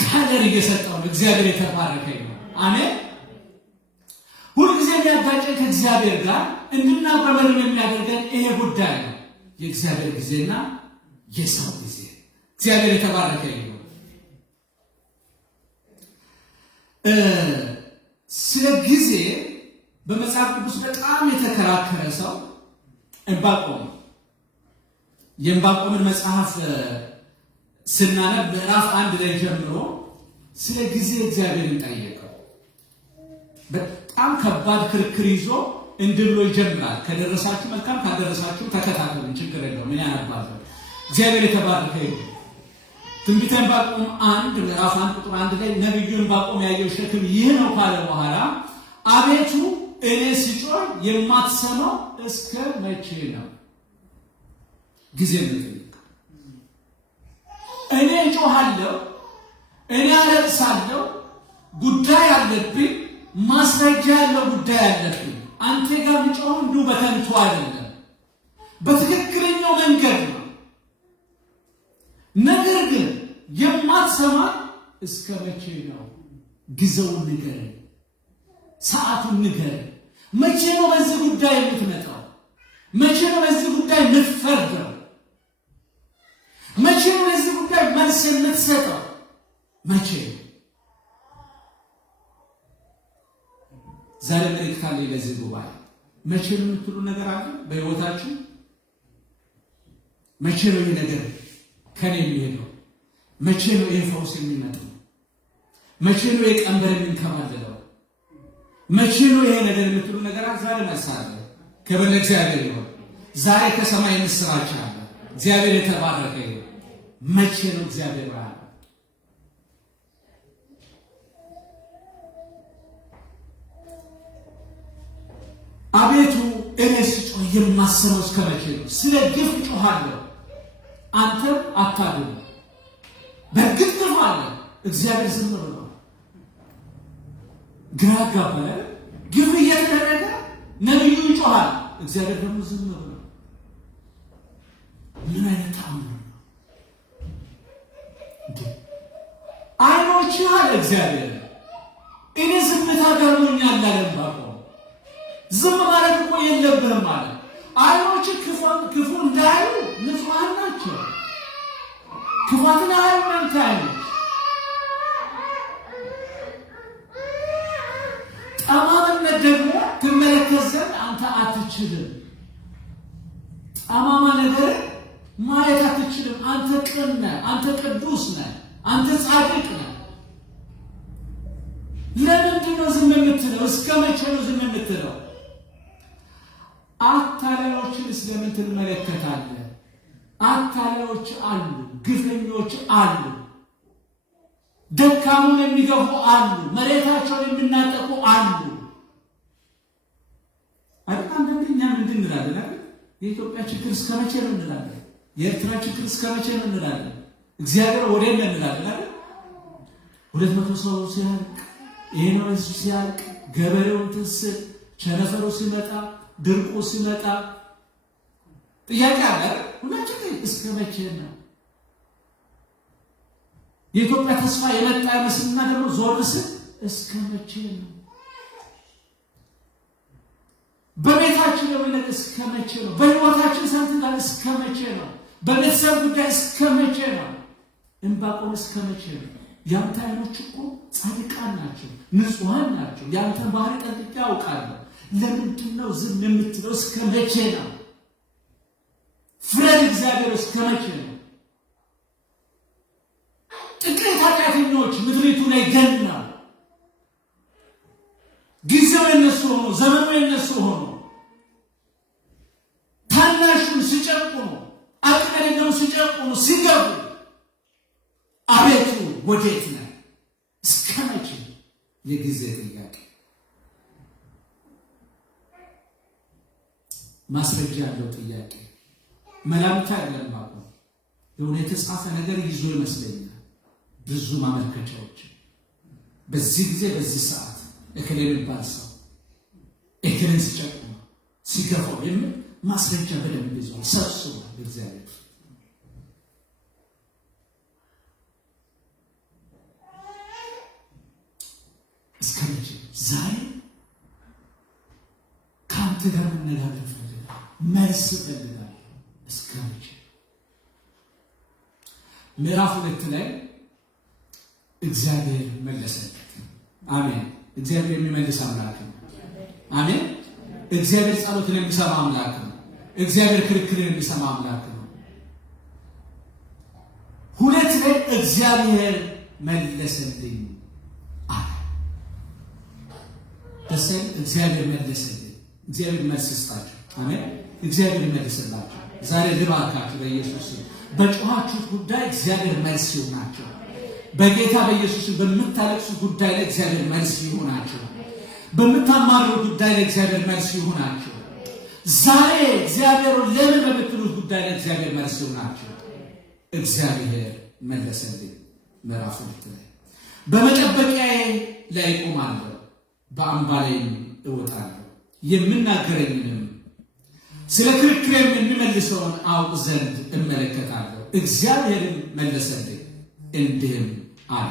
ከለር እየሰጠው ነው። እግዚአብሔር የተባረከ ነው። አሜን። ሁልጊዜ የሚያጋጨን ከእግዚአብሔር ጋር እንድናበረም የሚያደርገን ይሄ ጉዳይ ነው። የእግዚአብሔር ጊዜና የሰው ጊዜ። እግዚአብሔር የተባረከ ነው። ስለ ጊዜ በመጽሐፍ ቅዱስ በጣም የተከራከረ ሰው ዕንባቆም። የዕንባቆምን መጽሐፍ ስናነብ ምዕራፍ 1 ላይ ጀምሮ ስለ ጊዜ እግዚአብሔርን ጠየቀው። በጣም ከባድ ክርክር ይዞ እንዲህ ብሎ ይጀምራል። ከደረሳችሁ መልካም፣ ካልደረሳችሁ ተከታተሉ፣ ችግር የለውም። ምን ያነባለሁ። እግዚአብሔር የተባረከ ይሁን። ትንቢተ ዕንባቆም 1 ምዕራፍ 1 ቁጥር 1 ላይ ነብዩ ዕንባቆም ያየው ሸክም ይህ ነው ካለ በኋላ አቤቱ እኔ ስጮህ የማትሰማው እስከ መቼ ነው? ጊዜ ነው። እኔ እጮሃለሁ፣ እኔ አለቅሳለሁ፣ ጉዳይ አለብኝ፣ ማስረጃ ያለው ጉዳይ አለብኝ። አንተ ጋር ምጮህ እንዲሁ በከንቱ አይደለም፣ በትክክለኛው መንገድ ነው። ነገር ግን የማትሰማ እስከ መቼ ነው? ጊዜውን ንገረኝ፣ ሰዓቱን ንገረኝ። መቼ ነው በዚህ ጉዳይ የምትመጣው? መቼ ነው በዚህ ጉዳይ የምትፈርደው? መቼ ነው በዚህ ጉዳይ መልስ የምትሰጠው? መቼ? ዛሬ መልእክት አለ ለዚህ ጉባኤ። መቼ ነው የምትሉ ነገር አለ በሕይወታችሁ? መቼ ነው ይሄ ነገር ከኔ የሚሄደው? መቼ ነው ይሄ ፈውስ የሚመጣው? መቼ ነው ይሄ ቀንበር የሚንከባለለው? መቼ ነው ይሄ ነገር የምትሉ ነገር አለ። ዛሬ መልሳለ። ክብር ለእግዚአብሔር ይሁን። ዛሬ ከሰማይ ምስራች አለ። እግዚአብሔር የተባረከ ይሁን። መቼ ነው እግዚአብሔር ባለ አቤቱ እኔ ስጮህ የማሰማው እስከ መቼ ነው? ስለ ግፍ ጮሃለሁ፣ አንተም አታድን። በእርግጥ ግፍ አለ፣ እግዚአብሔር ዝም ብሎ ግራ ያጋባል። ግፍ እየተደረገ ነብዩ ይጮሃል፣ እግዚአብሔር ደግሞ ዝም ብሎ። ምን አይነት ተአምር ነው? አይኖች አለ እግዚአብሔር እኔ ዝምታ ገርሞኛል አለ ዕንባቆም። ዝም ማለት እኮ የለብህም ማለት አይኖች ክፉ እንዳያዩ ንጹሐን ናቸው። ክፋትን አያዩ አንተ አይኖች። ጠማምነት ደግሞ ትመለከት ዘንድ አንተ አትችልም። ጠማማ ነገር ማየት አትችልም። አንተ ቅን ነህ፣ አንተ ቅዱስ ነህ፣ አንተ ጻድቅ ነህ። ለምንድን ነው ዝም የምትለው? እስከ መቼ ነው ዝም የምትለው? አታላዮችን ስለምን ትመለከታለህ? አታላዮች አሉ፣ ግፈኞች አሉ፣ ደካሙን የሚገፉ አሉ፣ መሬታቸውን የሚናጠቁ አሉ። አንዳንዴ እኛ ምንድን እንላለን? የኢትዮጵያ ችግር እስከ መቼ ነው እንላለን። የኤርትራ ችግር እስከ መቼ ነው እንላለን። እግዚአብሔር ወዴት ነው እንላለን። 200 ሰው ሲያልቅ፣ ይሄ ነው ሲያልቅ፣ ገበሬው ትስል፣ ቸነፈሩ ሲመጣ፣ ድርቁ ሲመጣ ጥያቄ አለ። ሁላችን እስከ መቼ ነው? የኢትዮጵያ ተስፋ የመጣ ይመስልና ደግሞ ዞር ስል እስከ መቼ ነው? በቤታችን የሆነ እስከ መቼ ነው? በሕይወታችን ሳንትናል እስከ መቼ ነው? በቤተሰብ ጉዳይ እስከ መቼ ነው? ዕንባቆም እስከ መቼ ነው? ያንተ አይኖች እኮ ጻድቃን ናቸው፣ ንጹሐን ናቸው። ያንተን ባህሪ ጠንቅቄ አውቃለሁ። ለምንድን ነው ዝም የምትለው? እስከ መቼ ነው? ፍረድ እግዚአብሔር፣ እስከ መቼ ነው? ጥቂት ኃጢአተኞች ምድሪቱ ላይ ገነው ጊዜው የነሱ ሆኖ ዘመኑ የነሱ ሆኖ ታናሹን ሲጨቁኑ አቅመ ደካማውን ሲጨቁኑ ሲገቡ አቤቱ ወዴት ነህ? እስከ መቼ? የጊዜ ጥያቄ። ማስረጃ ያለው ጥያቄ መላምት አይደለም። አሁን የሆነ የተጻፈ ነገር ይዞ ይመስለኛል ብዙ ማመልከቻዎች በዚህ ጊዜ በዚህ ሰዓት እከሌ የሚባል ሰው እከሌን ሲጨቁኑ ሲገፋው የሚል ማስረጃ በደንብ ይዟል ሰብስቧል። እግዚአብሔር እስከ መቼ? ዛሬ ከአንተ ጋር መነጋገር ፈልጋለሁ፣ መልስ ፈልጋለሁ። እስከ መቼ? ምዕራፍ 2 ላይ እግዚአብሔር መለሰለት። አሜን። እግዚአብሔር የሚመልስ አምላክ ነው። አሜን። እግዚአብሔር ጸሎትን የሚሰማ አምላክ ነው። እግዚአብሔር ክርክርን የሚሰማ አምላክ ነው። 2 ላይ እግዚአብሔር መለሰልኝ አለ። ደሰል እግዚአብሔር መለሰልኝ። እግዚአብሔር መልስ ይስጣችሁ። አሜን። እግዚአብሔር ይመልስላችሁ። ዛሬ ልባርካችሁ በኢየሱስ በጮኻችሁት ጉዳይ እግዚአብሔር መልስ ይሁናችሁ። በጌታ በኢየሱስ በምታለቅሱ ጉዳይ ላይ እግዚአብሔር መልስ ይሁናችሁ። በምታማሩ ጉዳይ ላይ እግዚአብሔር መልስ ይሁናችሁ። ዛሬ እግዚአብሔር ለምን በምትሉት ጉዳይ ላይ እግዚአብሔር መልስ ይሁናችሁ። እግዚአብሔር መለሰልኝ። ምዕራፍ 2 ላይ በመጠበቂያዬ ላይ እቆማለሁ፣ በአምባ ላይም እወጣለሁ፣ የምናገረኝንም ስለ ክርክሬም የሚመልሰውን አውቅ ዘንድ እመለከታለሁ። እግዚአብሔርም መለሰልኝ እንዲህም አለ፣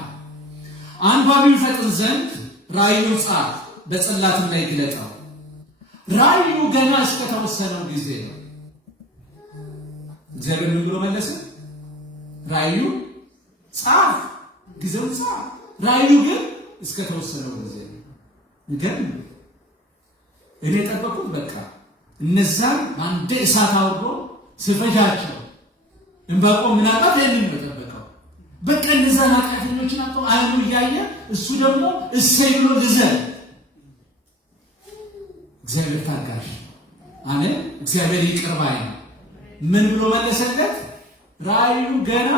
አንባቢው ይፈጥን ዘንድ ራእዩን ጻፍ፣ በጽላትም ላይ ግለጠው። ራእዩ ገና እስከተወሰነው ጊዜ ነው። እግዚአብሔር ምን ብሎ መለሰ? ራእዩ ጻፍ፣ ጊዜውን ጻፍ። ራእዩ ግን እስከተወሰነው ጊዜ ነው። ግን እኔ ጠበቁት። በቃ እነዛን አንዴ እሳት አውርዶ ስፈጃቸው ዕንባቆም ምናልባት ይህንን ነው የጠበቀው። በቃ እነዛን ኃጢአተኞችን አጥቶ አይኑ እያየ እሱ ደግሞ እሰይ ብሎ ልዘን። እግዚአብሔር ታጋሽ። አሜን። እግዚአብሔር ይቅር ባይ ነው። ምን ብሎ መለሰለት? ራእዩ ገና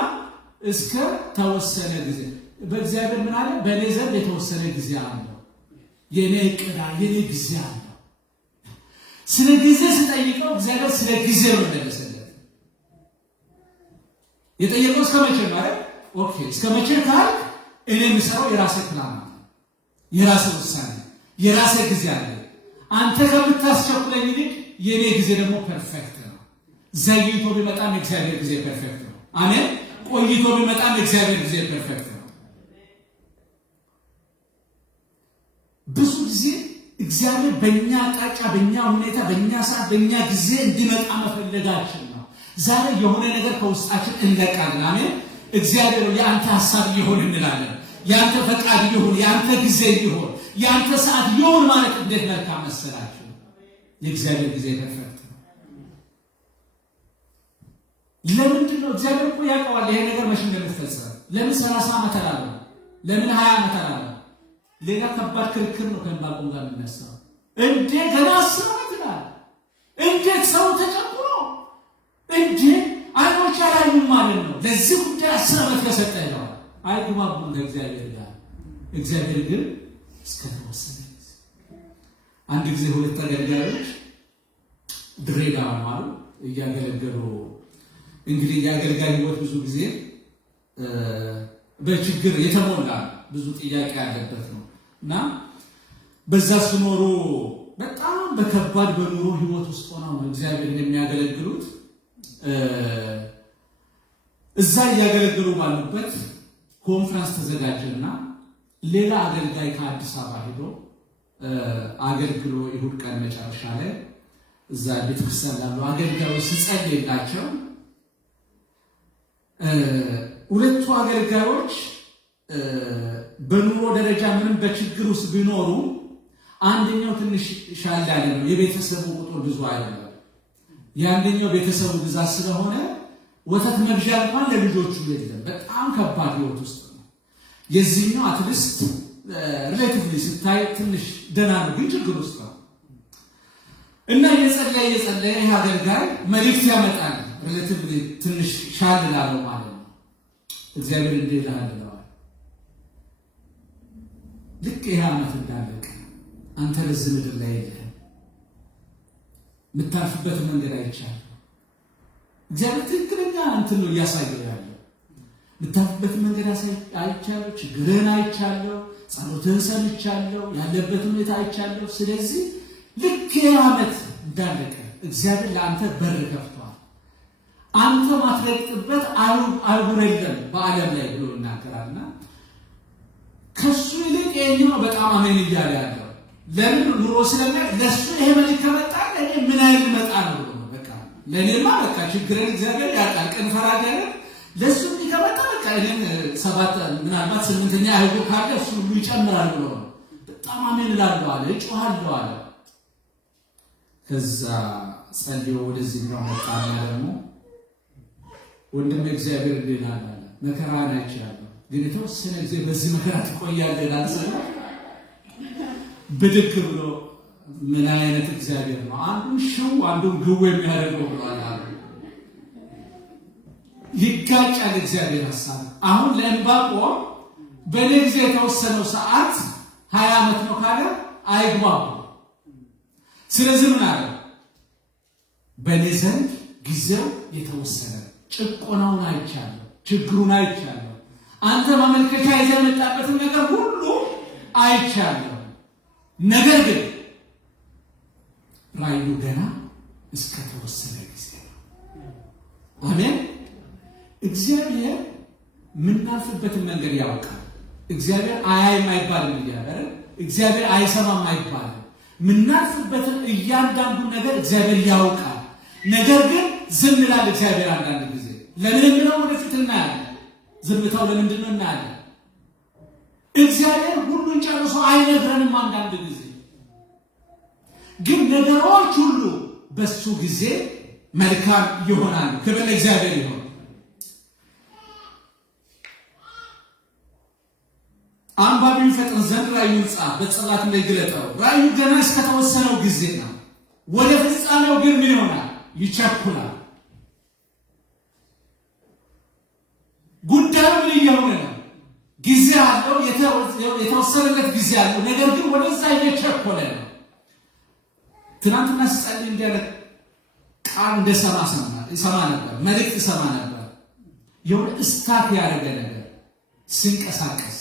እስከ ተወሰነ ጊዜ። በእግዚአብሔር ምን አለ? በእኔ ዘንድ የተወሰነ ጊዜ አለው። የኔ ዕቅድ የኔ ጊዜ አለው። ስለ ጊዜ ስጠይቀው እግዚአብሔር ስለ ጊዜ ነው መለሰለት። የጠየቀው እስከ መቼ ማለት ኦኬ፣ እስከ መቼ ካልክ እኔ የምሰራው የራሴ ፕላን ነው፣ የራሴ ውሳኔ፣ የራሴ ጊዜ አለ። አንተ ከምታስቸኩለኝ ይልቅ የኔ ጊዜ ደግሞ ፐርፌክት ነው። ዘግይቶ ቢመጣም የእግዚአብሔር ጊዜ ፐርፌክት ነው። አሜን። ቆይቶ ቢመጣም የእግዚአብሔር ጊዜ ፐርፌክት ነው። ብዙ ጊዜ እግዚአብሔር በእኛ አቅጣጫ፣ በእኛ ሁኔታ፣ በእኛ ሰዓት፣ በእኛ ጊዜ እንዲመጣ መፈለጋችን ነው። ዛሬ የሆነ ነገር ከውስጣችን እንለቃለን። አሜን። እግዚአብሔር የአንተ ሐሳብ ይሁን እንላለን። የአንተ ፈቃድ ይሁን፣ የአንተ ጊዜ ይሁን፣ የአንተ ሰዓት ይሁን ማለት እንዴት መልካም መሰላችሁ። የእግዚአብሔር ጊዜ ፐርፌክት ነው። ለምንድን ነው? እግዚአብሔር እኮ ያውቀዋል ይሄ ነገር መቼ እንደሚፈጸም። ለምን 30 ዓመት አላለም? ለምን 20 ዓመት አላለም? ሌላ ከባድ ክርክር ነው ከዕንባቆም ጋር የሚነሳው። እንዴ ገና 10 ዓመት ይላል። እንዴት ሰው ተጨቁኖ እንዴ አይኖች ያላዩም ማለት ነው። ለዚህ ጉዳይ 10 ዓመት ከሰጠ ይለዋል። አይግባቡም ከእግዚአብሔር ጋር። እግዚአብሔር ግን እስከተወሰነ ጊዜ። አንድ ጊዜ 2 አገልጋዮች ድሬዳዋ ማሉ እያገለገሉ። እንግዲህ የአገልጋይ ሕይወት ብዙ ጊዜ በችግር የተሞላ ብዙ ጥያቄ ያለበት ነው እና በዛ ሲኖሩ በጣም በከባድ በኑሮ ሕይወት ውስጥ ሆነው እግዚአብሔርን የሚያገለግሉት። እዛ እያገለገሉ ባሉበት ኮንፈረንስ ተዘጋጀና ሌላ አገልጋይ ከአዲስ አበባ ሄዶ አገልግሎ ይሁድ ቀን መጨረሻ ላይ እዛ ቤተክርስቲያን ላሉ አገልጋዮች ሲጸልይላቸው ሁለቱ አገልጋዮች በኑሮ ደረጃ ምንም በችግር ውስጥ ቢኖሩ አንደኛው ትንሽ ሻል ያለ ነው። የቤተሰቡ ቁጥር ብዙ አይደለም። የአንደኛው ቤተሰቡ ብዛት ስለሆነ ወተት መግዣ እንኳን ለልጆቹ የለም። በጣም ከባድ ህይወት ውስጥ ነው። የዚህኛው አትሊስት ሪሌቲቭሊ ስታይ ትንሽ ደህና ነው፣ ግን ችግር ውስጥ ነው እና የጸለየ ይህ አገልጋይ መልእክት ያመጣል። ሪሌቲቭሊ ትንሽ ሻል ላለው ማለት ነው። እግዚአብሔር እንዲህ ይልሃል ይለዋል። ልክ ይህ ዓመት እንዳለቀ አንተ በዚህ ምድር ላይ የለህም፣ የምታልፍበት መንገድ አይቻለሁ። እግዚአብሔር ትክክለኛ እንትን ነው እያሳየው ያለው። የምታልፍበት መንገድ አይቻለሁ፣ ችግርህን አይቻለሁ፣ ጸሎትህን ሰምቻለሁ፣ ያለበትን ሁኔታ አይቻለሁ። ስለዚህ ልክ ይህ ዓመት እንዳለቀ እግዚአብሔር ለአንተ በር ከፍቷል። አንተ ማትረግጥበት አህጉር የለም በዓለም ላይ ብሎ ይናገራልና ከሱ ይልቅ ይሄኛው በጣም አሜን እያለ ያለው ለምን ኑሮ ስለሚያ ለሱ ይሄ መልክ ከመጣ ለኔ ምን አይል መጣ ነው በቃ ለኔማ በቃ ችግርን እግዚአብሔር ያውቃል። ቀን ፈራጅ አይደል? ለሱ ከመጣ በቃ እኔን 7 ምናልባት 8ኛ አህጉር ካለ እሱ ሁሉ ይጨምራል ብሎ በጣም አሜን እላለሁ አለ፣ እጮሃለሁ አለ። ከዛ ጸልዮ ወደዚህ ነው መጣና ደግሞ ወንድም እግዚአብሔር እንዲናል አለ መከራን አይቻለሁ፣ ግን የተወሰነ ጊዜ በዚህ መከራ ትቆያለህ ላንሰና ብድግ ብሎ ምን አይነት እግዚአብሔር ነው አንዱን ሽው አንዱን ግው የሚያደርገው ብሏል አለ። ይጋጫል እግዚአብሔር ሐሳብ። አሁን ለዕንባቆም በእኔ ጊዜ የተወሰነው ሰዓት 20 ዓመት ነው ካለ አይግባቡ። ስለዚህ ምን አለ? በእኔ ዘንድ ጊዜው የተወሰነ፣ ጭቆናውን አይቻለሁ፣ ችግሩን አይቻለሁ፣ አንተ ማመልከቻ ይዘህ የመጣበትን ነገር ሁሉ አይቻለሁ። ነገር ግን ራእዩ ገና እስከ ተወሰነ ጊዜ ነው። አሜን። እግዚአብሔር ምናልፍበትን መንገድ ያውቃል። እግዚአብሔር አያይም አይባልም እያለ እግዚአብሔር አይሰማም አይባልም። ምናልፍበትን እያንዳንዱ ነገር እግዚአብሔር ያውቃል። ነገር ግን ዝም ይላል እግዚአብሔር አንዳንድ ጊዜ። ለምን ነው? ወደፊት እናያለን። ዝምታው ለምንድን ነው እናያለን። እግዚአብሔር ሁሉን ጨርሶ አይነግረንም። አንዳንድ ጊዜ ግን ነገሮች ሁሉ በሱ ጊዜ መልካም ይሆናሉ። ክብር ለእግዚአብሔር ይሁን። አንባቢው ፈጥን ዘንድ ራእዩን ጻፍ፣ በጽላት ላይ ግለጠው። ራእዩ ገና እስከተወሰነው ጊዜ ነው። ወደ ፍጻሜው ግን ምን ይሆናል? ይቸኩላል። ጉዳዩ ምን እየሆነ ነው? ጊዜ አለው፣ የተወሰነለት ጊዜ አለው። ነገር ግን ወደዛ እየቸኮለ ነው። ትናንትና ስጸልይ እንዲያለ ቃል እንደሰማ ነበር፣ መልእክት ሰማ ነበር። የሆነ እስታክ ያደረገ ነገር ሲንቀሳቀስ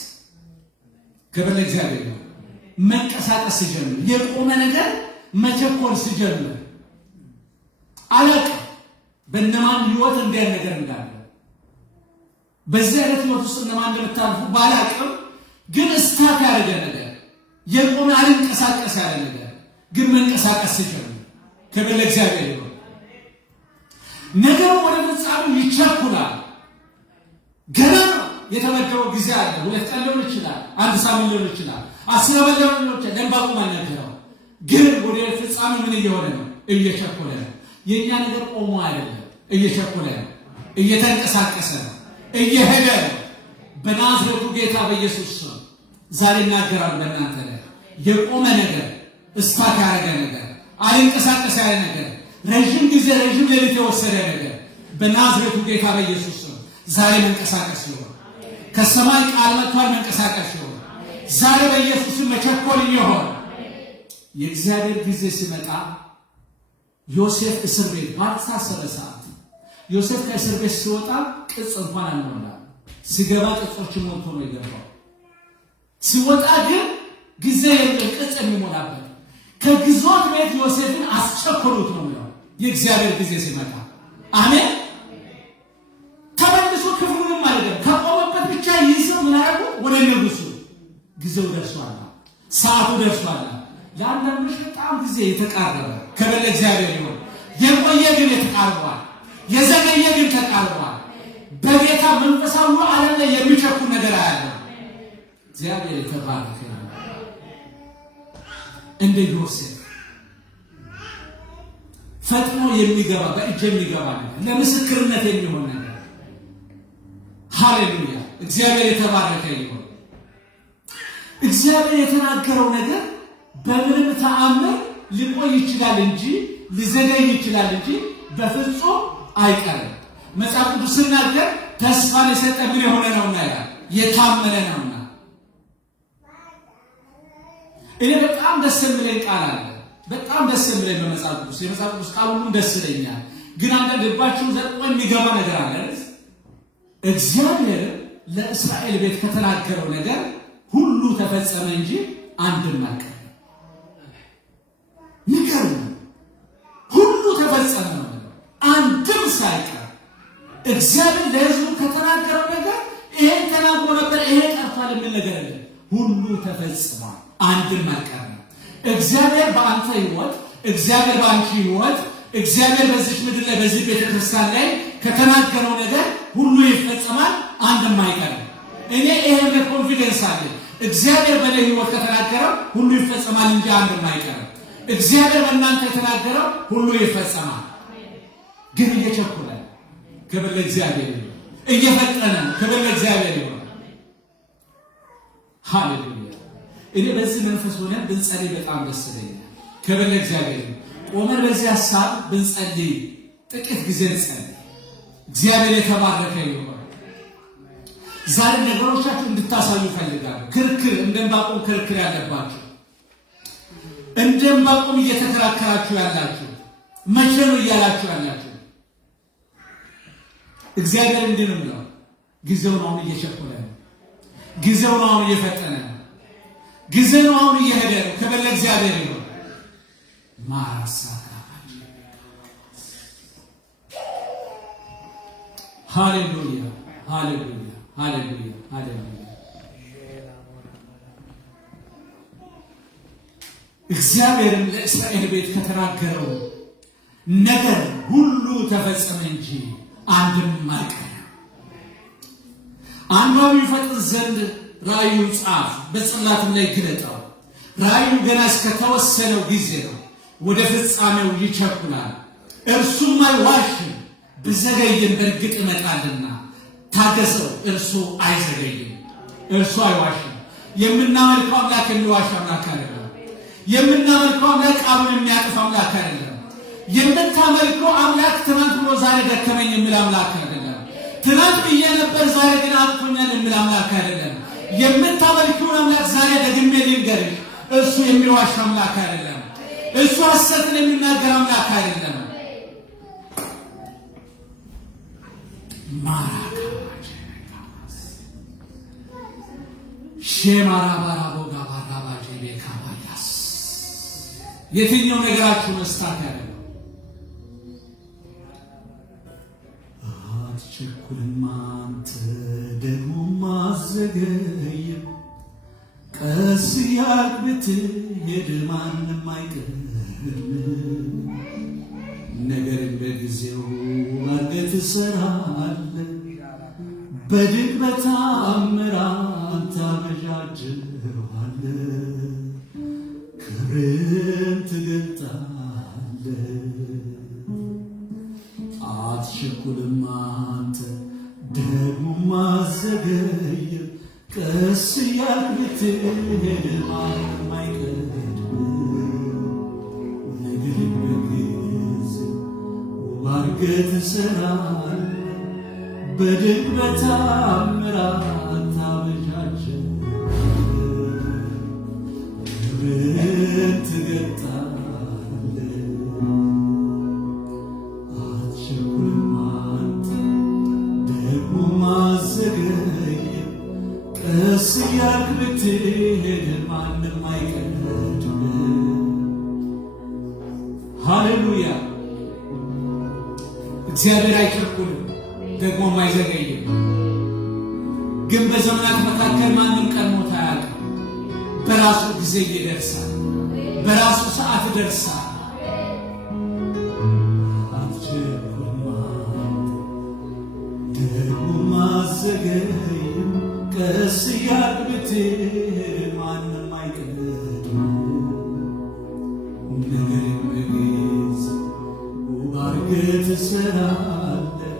ክብር ለእግዚአብሔር ነው። መንቀሳቀስ ሲጀምር የቆመ ነገር መቸኮል ሲጀምር አላውቅም በእነማን ህይወት እንዲያ ነገር እንዳለ በዚህ አይነት ህይወት ውስጥ እነማን እንደምታልፉ ባላውቅም፣ ግን እስታክ ያደረገ ነገር የቆመ አልንቀሳቀስ ያለ ነገር ግን መንቀሳቀስ ሲጀምር ክብር ለእግዚአብሔር ነው። ነገሩ ወደ ፍጻሜው ይቸኩላል። ገና የተመደበው ጊዜ አለ። 2 ቀን ሊሆን ይችላል፣ 1 ሳምንት ሊሆን ይችላል፣ 10 ዓመት ሊሆን ይችላል። ለዕንባቆም አልነገረው፣ ግን ወደ ፍጻሜው ምን እየሆነ ነው? እየቸኮለ ነው። የኛ ነገር ቆሞ አይደለም፣ እየቸኮለ ነው፣ እየተንቀሳቀሰ ነው፣ እየሄደ ነው። በናዝሬቱ ጌታ በኢየሱስ ስም ዛሬ እናገራለሁ ለእናንተ ላይ የቆመ ነገር፣ እስታክ ያደረገ ነገር፣ አልንቀሳቀስ ያለ ነገር፣ ረዥም ጊዜ ረዥም ሌሊት የወሰደ ነገር በናዝሬቱ ጌታ በኢየሱስ ስም ዛሬ መንቀሳቀስ ይሆን። ከሰማይ ቃል መጥቷል፣ መንቀሳቀስ ይሆን። ዛሬ በኢየሱስ መቸኮል ይሆን። የእግዚአብሔር ጊዜ ሲመጣ ዮሴፍ እስር ቤት ባልታሰረ ሰዓት ዮሴፍ ከእስር ቤት ሲወጣ ቅጽ እንኳን አልሞላም። ሲገባ ቅጾችን ሞልቶ ነው የገባው። ሲወጣ ግን ጊዜ የለም ቅጽ የሚሞላበት። ከግዞት ቤት ዮሴፍን አስቸኮሉት ነው የሚለው የእግዚአብሔር ጊዜ ሲመጣ። አሜን። ተመልሶ ክፍሉንም አይደለም ከቆመበት ብቻ ይዘው ምን አደረጉ? ወደ ንጉሱ። ጊዜው ደርሷል፣ ሰዓቱ ደርሷል። ለአንዳንዶች በጣም ጊዜ የተቃረበ ክብር ለእግዚአብሔር ይሁን። የቆየ ግን የተቃርቧል፣ የዘገየ ግን ተቃርቧል። በጌታ መንፈሳዊ ዓለም ላይ የሚቸኩል ነገር አለ። እግዚአብሔር የተባረከ ነው። እንደ ዮሴፍ ፈጥኖ የሚገባ በእጅ የሚገባ ነገር፣ ለምስክርነት የሚሆን ነገር። ሃሌሉያ! እግዚአብሔር የተባረከ ይሁን። እግዚአብሔር የተናገረው ነገር በምንም ተአምር ሊቆይ ይችላል እንጂ ሊዘገይ ይችላል እንጂ በፍጹም አይቀርም። መጽሐፍ ቅዱስ ሲናገር ተስፋን የሰጠ ምን የሆነ ነውና ይላል፣ የታመነ ነውና። እኔ በጣም ደስ የሚለኝ ቃል አለ። በጣም ደስ የሚለኝ በመጽሐፍ ቅዱስ የመጽሐፍ ቅዱስ ቃል ሁሉም ደስ ይለኛል። ግን አንዳንድ ልባችሁን ዘልቆ የሚገባ ነገር አለ። እግዚአብሔር ለእስራኤል ቤት ከተናገረው ነገር ሁሉ ተፈጸመ እንጂ አንድም አልቀረም። ነገር ሁሉ ተፈጸመ ነው፣ አንድም ሳይቀር። እግዚአብሔር ለሕዝቡ ከተናገረው ነገር ይሄን ተናግሮ ነበር፣ ይሄ ቀርቷል የሚል ነገር የለም። ሁሉ ተፈጽሟል፣ አንድም አልቀረም። እግዚአብሔር በአንተ ሕይወት፣ እግዚአብሔር በአንቺ ሕይወት፣ እግዚአብሔር በዚህ ምድር ላይ በዚህ ቤተክርስቲያን ላይ ከተናገረው ነገር ሁሉ ይፈጸማል፣ አንድም አይቀርም። እኔ ይሄን ኮንፊደንስ አለ። እግዚአብሔር በእኔ ሕይወት ከተናገረው ሁሉ ይፈጸማል እንጂ አንድም አይቀርም። እግዚአብሔር በእናንተ የተናገረው ሁሉ ይፈጸማል። ግን እየቸኮለ ክብር ለእግዚአብሔር ይሁን፣ እየፈጠነ ክብር ለእግዚአብሔር ይሁን። ሃሌሉያ። እኔ በዚህ መንፈስ ሆነን ብንጸልይ በጣም ደስ ይለኛል። ክብር ለእግዚአብሔር ይሁን። ቆመን በዚህ ሐሳብ ብንጸልይ ጥቂት ጊዜ እንጸልይ። እግዚአብሔር የተባረከ ይሁን። ዛሬ ነገሮቻችሁ እንድታሳዩ ፈልጋለሁ። ክርክር እንደምባቆም ክርክር ያለባችሁ፣ እንደምባቆም እየተከራከራችሁ ያላችሁ፣ መቼ ነው እያላችሁ ያላችሁ፣ እግዚአብሔር እንዲህ ነው የሚለው፣ ጊዜው ነው አሁን እየቸኮለ ነው። ጊዜው ነው አሁን እየፈጠነ ነው። ጊዜው ነው አሁን እየሄደ ነው። ክብር ለእግዚአብሔር ይሁን። ማራሳካ ሃሌሉያ ሃሌሉያ ሃሌሉያ ሃሌሉያ። እግዚአብሔርም ለእስራኤል ቤት ከተናገረው ነገር ሁሉ ተፈጸመ እንጂ አንድም አልቀረም። አንባቢ ይፈጥን ዘንድ ራእዩን ጻፍ፣ በጽላትም ላይ ግለጠው። ራእዩ ገና እስከተወሰነው ጊዜ ነው፣ ወደ ፍጻሜው ይቸኩላል። እርሱም አይዋሽም፣ ብዘገይም በእርግጥ ይመጣልና ታገሰው፣ እርሱ አይዘገይም። እርሱ አይዋሽም። የምናመልከው አምላክ የሚዋሽ አምላክ አይደለም። የምናመልከው አምላክ ቃሉን የሚያጥፍ አምላክ አይደለም። የምታመልከው አምላክ ትናንት ብሎ ዛሬ ደከመኝ የሚል አምላክ አይደለም። ትናንት ብዬ ነበር ዛሬ ግን አጥቶኛል የሚል አምላክ አይደለም። የምታመልከውን አምላክ ዛሬ ደግሜ ልንገርሽ፣ እርሱ የሚዋሽ አምላክ አይደለም። እሱ ሐሰትን የሚናገር አምላክ አይደለም። የትኛው ነገራችሁ መስታት ያለው? አትቸኩልም አንተ ደግሞም አትዘገይም፣ ቀስ እያልክ ብትሄድ ማንም አይቀርም። ነገርን በጊዜው አድርገህ ትሠራለህ፣ በድንቅ በተአምራት ታበጃጀዋለህ፣ ክብርን ትገልጣለህ። አትቸኩልም አንተ ደግሞም አትዘገይም፣ ቀስ እያልክ ብትሄድ ማንም አይቀድምህም። ነገርን በጊዜው አድርገህ ትሠራለህ፣ በድንቅ በተአምራት ታበጃጀዋለህ፣ ክብርን ትገልጣለህ። አትቸኩልም አንተ ደግሞም አትዘገይም፣ ቀስ እያልክ ብትሄድ ማንም አይቀድምህም። ሃሌሉያ። እግዚአብሔር አይቸኩልም ደግሞም አይዘገይም። ግን በዘመናት መካከል ማንም ቀድሞት አያውቅም። በራሱ ጊዜ ይደርሳል፣ በራሱ ሰዓት ይደርሳል። አትቸኩልም ደግሞም አትዘገይም፣ ቀስ እያልክ ብትሄድ ማንም አይቀድምህም። ነገርን በጊዜው አድርገህ ትሠራለህ፣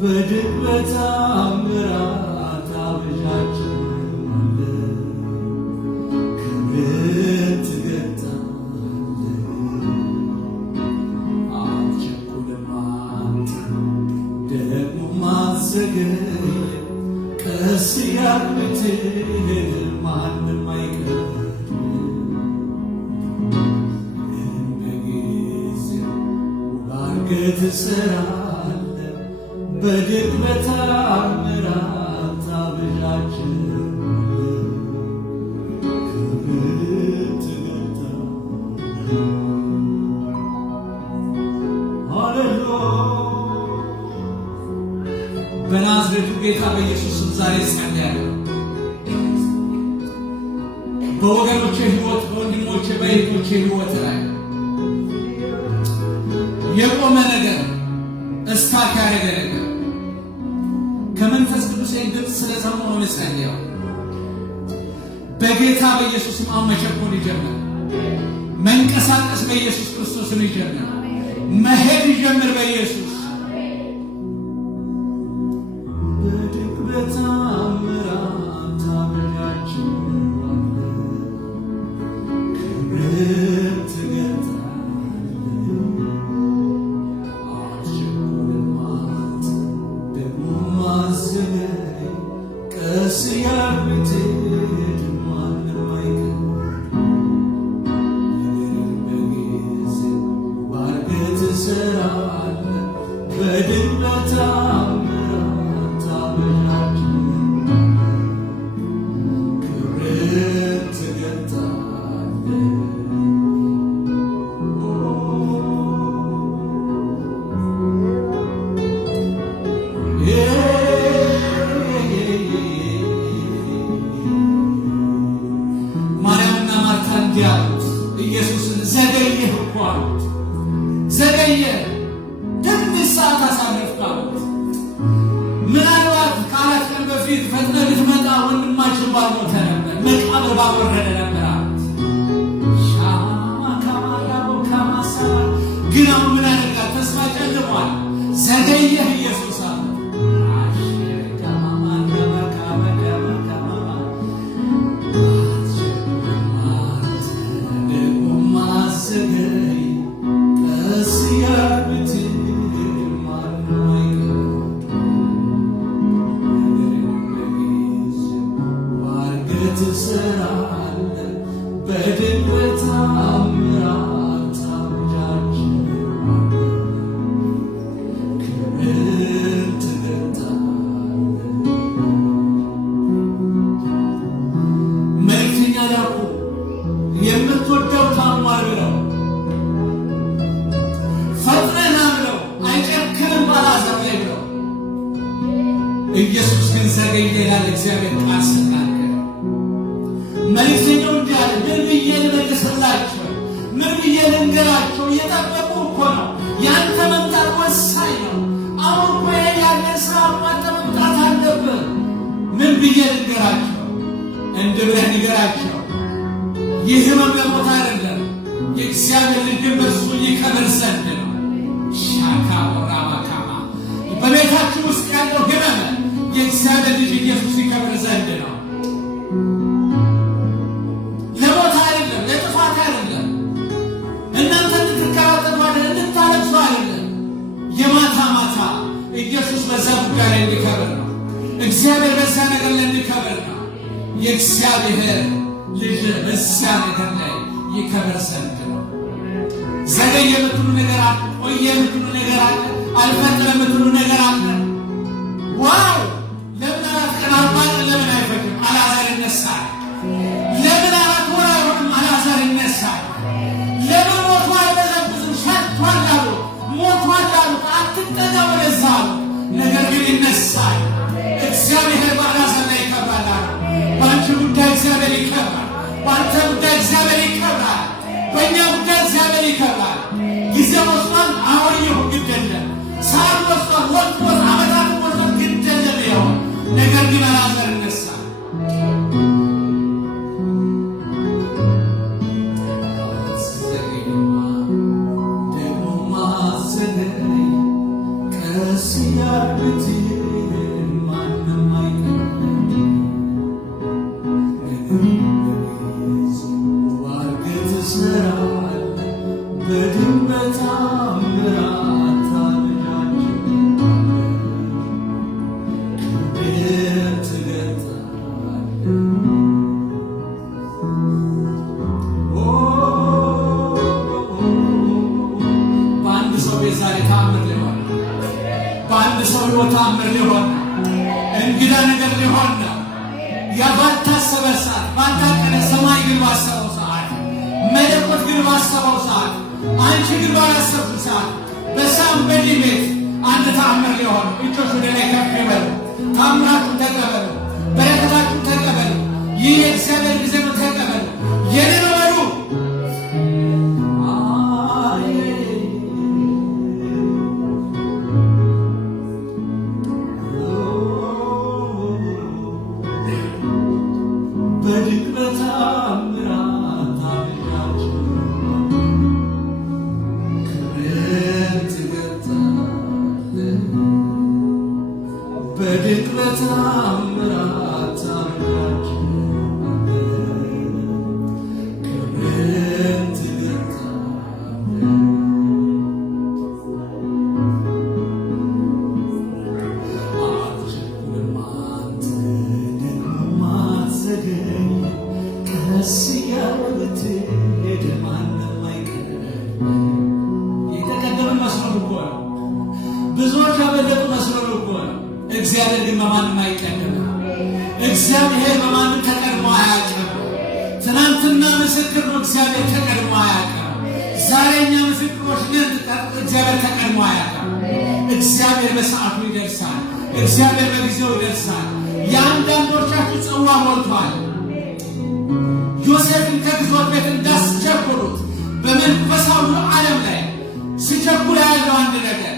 በድንቅ በተአምራት ታበጃጀዋለህ፣ ትሰራለህ በድንቅ በተአምራት ታበጃለህ ክብርህን ትገልጣለህ። ሃሌሉያ በናዝሬቱ ጌታ በኢየሱስ ስም ዛሬ ጸልያለሁ። በወገኖቼ ሕይወት፣ በወንድሞቼ በእህቶቼ ሕይወት ላይ የቆመ ነገር እስታክ ያደረገ ነገር ከመንፈስ ቅዱስ ድምፅ ስለሰማሁ ነው ጸልያለሁ። በጌታ በኢየሱስ ስም መቸኮል ይጀምር፣ መንቀሳቀስ በኢየሱስ ክርስቶስ ይጀምር፣ መሄድ ይጀምር በኢየሱስ በድንቅ በተአምራት ታበጃለህ ክብርህን ትገልጣለህ። አትቸኩልም አንተ ደግሞ አዘገይ ቀስ እያልክ ብትሄድ ማንም አይቀርም። ነገርን በጊዜው ባርከህ ትሰራለህ በድንቅ በተአምራት ማርያምና ማርታ እንዲህ አሉት ኢየሱስን፣ ዘገየህ እኮ አሉት። ዘገየህ ትንሽ ሰዓት አሳለፍክ አሉት። ምናልባት ከአራት ቀን በፊት ፈጥነህ ብትመጣ ወንድማችን ባልሞተ ነበር፣ መቃብር ባልወረደ ነበር አሉት። ሻማ ካማያቦ ካማሰራ ግን አሁን ምን ያደርጋል? ተስፋ ጨልሟል። ዘገየህ ኢየሱስ አለ። ትሰራለህ በድንቅ በተአምራት ታበጃለህ ክብርህን ትገልጣለህ። መልእክተኛ ላኩ የምትወደው ታሟል ብለው ፈጥነና ብለው አይጨክንም አልዓዛር ላይ ብለው ኢየሱስ ግን ዘገየ ይላል እግዚአብሔር ቃል ስናገር። መልእክተኛው እንዲህ አለ፣ ምን ብዬ ልመልስላቸው? ምን ብዬ ልንገራቸው? እየጠበቁ እኮ ነው። ያንተ መምጣት ወሳኝ ነው። አሁን እኮ ያለ ስራ አንተ መምጣት አለብህ። ምን ብዬ ልንገራቸው? እንዲህ ብለህ ንገራቸው፣ ይህ ህመም የሞት አይደለም፣ የእግዚአብሔር ልጅ በእርሱ ይከብር ዘንድ ነው። ሻካ ወራባካማ በቤታችሁ ውስጥ ያለው ህመም የእግዚአብሔር ልጅ ኢየሱስ ይከብር ዘንድ ነው። ለሞት አይደለም፣ ለጥፋት አይደለም፣ እናንተ እንድትከራከሩ አይደለም፣ እንድታለቅሱ አይደለም። የማታ ማታ ኢየሱስ በዛ ጉዳይ ላይ እንዲከብር ነው። እግዚአብሔር በዛ ነገር ላይ እንዲከብር ነው። የእግዚአብሔር ልጅ በዛ ነገር ላይ ይከብር ዘንድ ነው። ዘገየ የምትሉ ነገር አለ፣ ቆየ የምትሉ ነገር አለ፣ አልፈጠረ የምትሉ ነገር አለ። ዋው! ለምን 4 ቀን 40 ቀን ለምን አይፈጅም? አልዓዛር ይነሳል። ለምን 4 ወር አይሆንም? አልዓዛር ይነሳል። ለምን ሞቱ አይበዘብዝም? ሸቷል አሉ፣ ሞቷል አሉ፣ አትጠጋ ወደዛ አሉ። ነገር ግን ይነሳል። እግዚአብሔር በአልዓዛር ላይ ይከብራል አሉ። በአንቺ ጉዳይ እግዚአብሔር ይከብራል። በአንተ ጉዳይ እግዚአብሔር ይከብራል። በእኛ ጉዳይ እግዚአብሔር ይከብራል። ጊዜ ወስዷል። አሁን ይሁን ግድ የለም። ሰዓት ወስዷል። ወጥቶት ዓመታት ወስዷል። ግድ የለም ይሁን። ነገር ግን አልዓዛር ይነሳል። ደግሞ ማዘገይ ቀስ እያልክ ማንም አይቀርም። ትሰራለህ በድንቅ በተአምራት ታበጃለህ ክብርህን ትገልጣለህ። በአንድ ሰው ቤት ዛሬ ተአምር ተአምር ሊሆን ነው። እንግዳ ነገር ሊሆን ነው። ባልታሰበ ሰዓት፣ ባልታቀደ ሰማይ ግን ባሰበው ሰዓት፣ መለኮት ግን ባሰበው ሰዓት፣ አንቺ ግን ባላሰብሽ ሰዓት በሳምበዲ ቤት አንድ ተአምር ሊሆን ነው። እጆች ወደ ላይ ከፍ ይበሉ። ተአምራችሁን ተቀበሉ። በረከታችሁን ተቀበሉ። ይህ የእግዚአብሔር ጊዜ ነው። ተቀበሉ። የኔ ነው በሉ። ብዙዎች ያበለጡ መስሎን እኮ ነው። እግዚአብሔር ግን በማንም አይቀድምም። እግዚአብሔር በማንም ተቀድሞ አያውቅም። ትናንትና ምስክር ነው። እግዚአብሔር ተቀድሞ አያውቅም። ዛሬኛ ምስክሮች ነን። እግዚአብሔር ተቀድሞ አያውቅም። እግዚአብሔር በሰዓቱ ይደርሳል። እግዚአብሔር በጊዜው ይደርሳል። የአንዳንዶቻችሁ ጽዋ ሞልቷል። ዮሴፍን ከግዞት ቤት እንዳስቸኩሉት በመንፈሳዊ ዓለም ላይ ሲቸኩል ያለው አንድ ነገር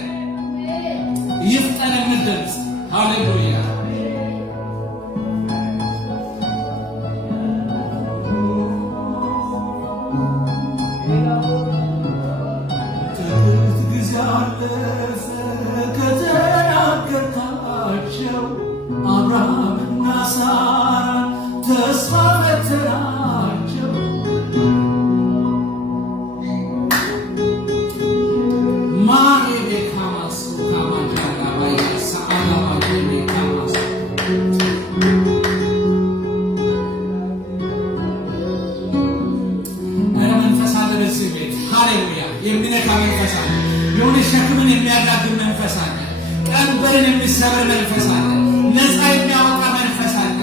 ይፍጠን እንድንስ። ሃሌሉያ። ጥቂት ጊዜ አለፈ ከተናገርካቸው አብርሃምና ሳራን ተስፋ ፈተናቸው። የሚነካ መንፈስ አለ። የሆነ ሸክምን የሚያራግብ መንፈስ አለ። ቀንበርን የሚሰብር መንፈስ አለ። ነፃ የሚያወጣ መንፈስ አለ።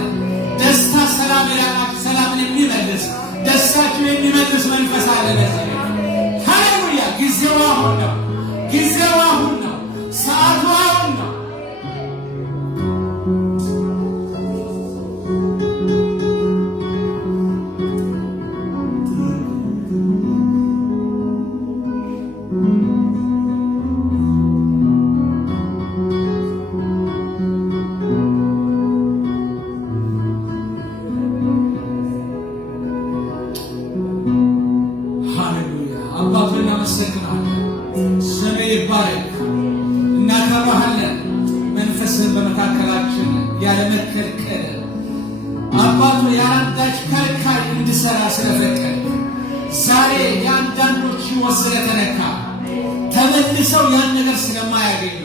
ደስታ፣ ሰላም ያላችሁ ሰላምን የሚመልስ ደስታችሁ የሚመልስ መንፈስ አለ። ለዚህ ሃሌሉያ። ጊዜው አሁን ነው። ጊዜው አሁን ነው። ሰዓቱ አሁን ነው። እናከብርሃለን። መንፈስህን በመካከላችን ያለመከልከል አባቱ ያንዳች ከልካይ እንድሰራ ስለፈቀድ ዛሬ የአንዳንዶች ሕይወት ስለተነካ ተመልሰው ያን ነገር ስለማያገኙ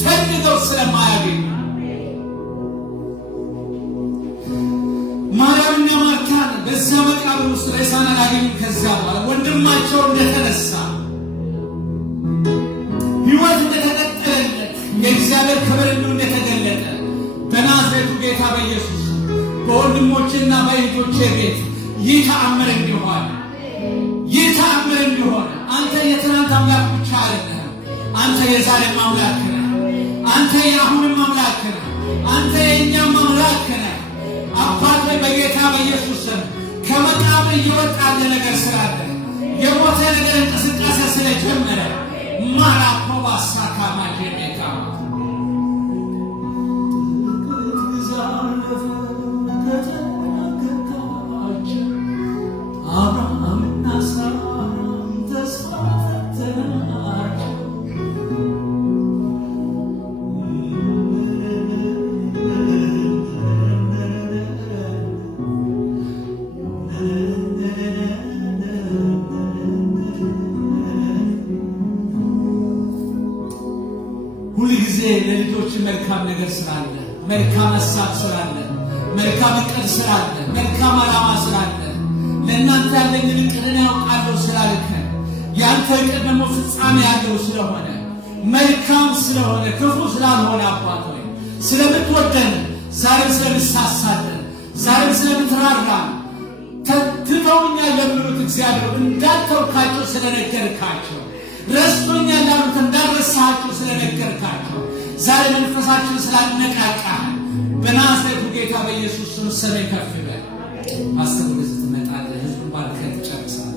ፈልገው ስለማያገኙ ማርያምና ማርታን በዛ መቃብር ውስጥ ሬሳን አላገኙም። ከዛ በኋላ ወንድማቸው እንደተነሳ ሕይወት እንደተቀጠለለት የእግዚአብሔር ክብር እንደተገለጠ በናዝሬቱ ጌታ በኢየሱስ በወንድሞችና በእህቶቼ ቤት ይህ ተአምር እንዲሆን አንተ የትናንት አምላክ ብቻ አይደለም። አንተ የዛሬም አምላክ ነህ። አንተ የአሁንም አምላክ ነህ። አንተ የእኛም አምላክ ነህ። አባት በጌታ በኢየሱስ ስም ከመቃብር እየወጣ ያለ ነገር ስላለ የሞተ ነገር እንቅስቃሴ ስለጀመረ ማራኮባሳካ ማጀሜካ አብርሃምና ሳራም ተስፋ ፈተናቸው። ሁልጊዜ ለልጆች መልካም ነገር ስላለ፣ መልካም ሀሳብ ስላለ፣ መልካም እቅድ ስላለ፣ መልካም ዓላማ ስላለ ለእናንተ ያለኝን እቅድን ያውቃለሁ ስላልከ ያንተ እቅድ ደግሞ ፍጻሜ ያለው ስለሆነ መልካም ስለሆነ ክፉ ስላልሆነ አባት ሆይ ስለምትወደን ዛሬም ስለምትሳሳለን ዛሬም ስለምትራራን ትተውኛል ለሚሉት እግዚአብሔር እንዳልተውካቸው ስለነገርካቸው ረስቶኛል ላሉት እንዳልረሳሃቸው ስለነገርካቸው ዛሬ መንፈሳችን ስላነቃቃህ በናዝሬቱ ጌታ በኢየሱስ ስም ስምህ ከፍ ይበል። አስቡ ለዚህ ትመጣለህ፣ ህዝቡን ባርከህ ትጨርሳለህ።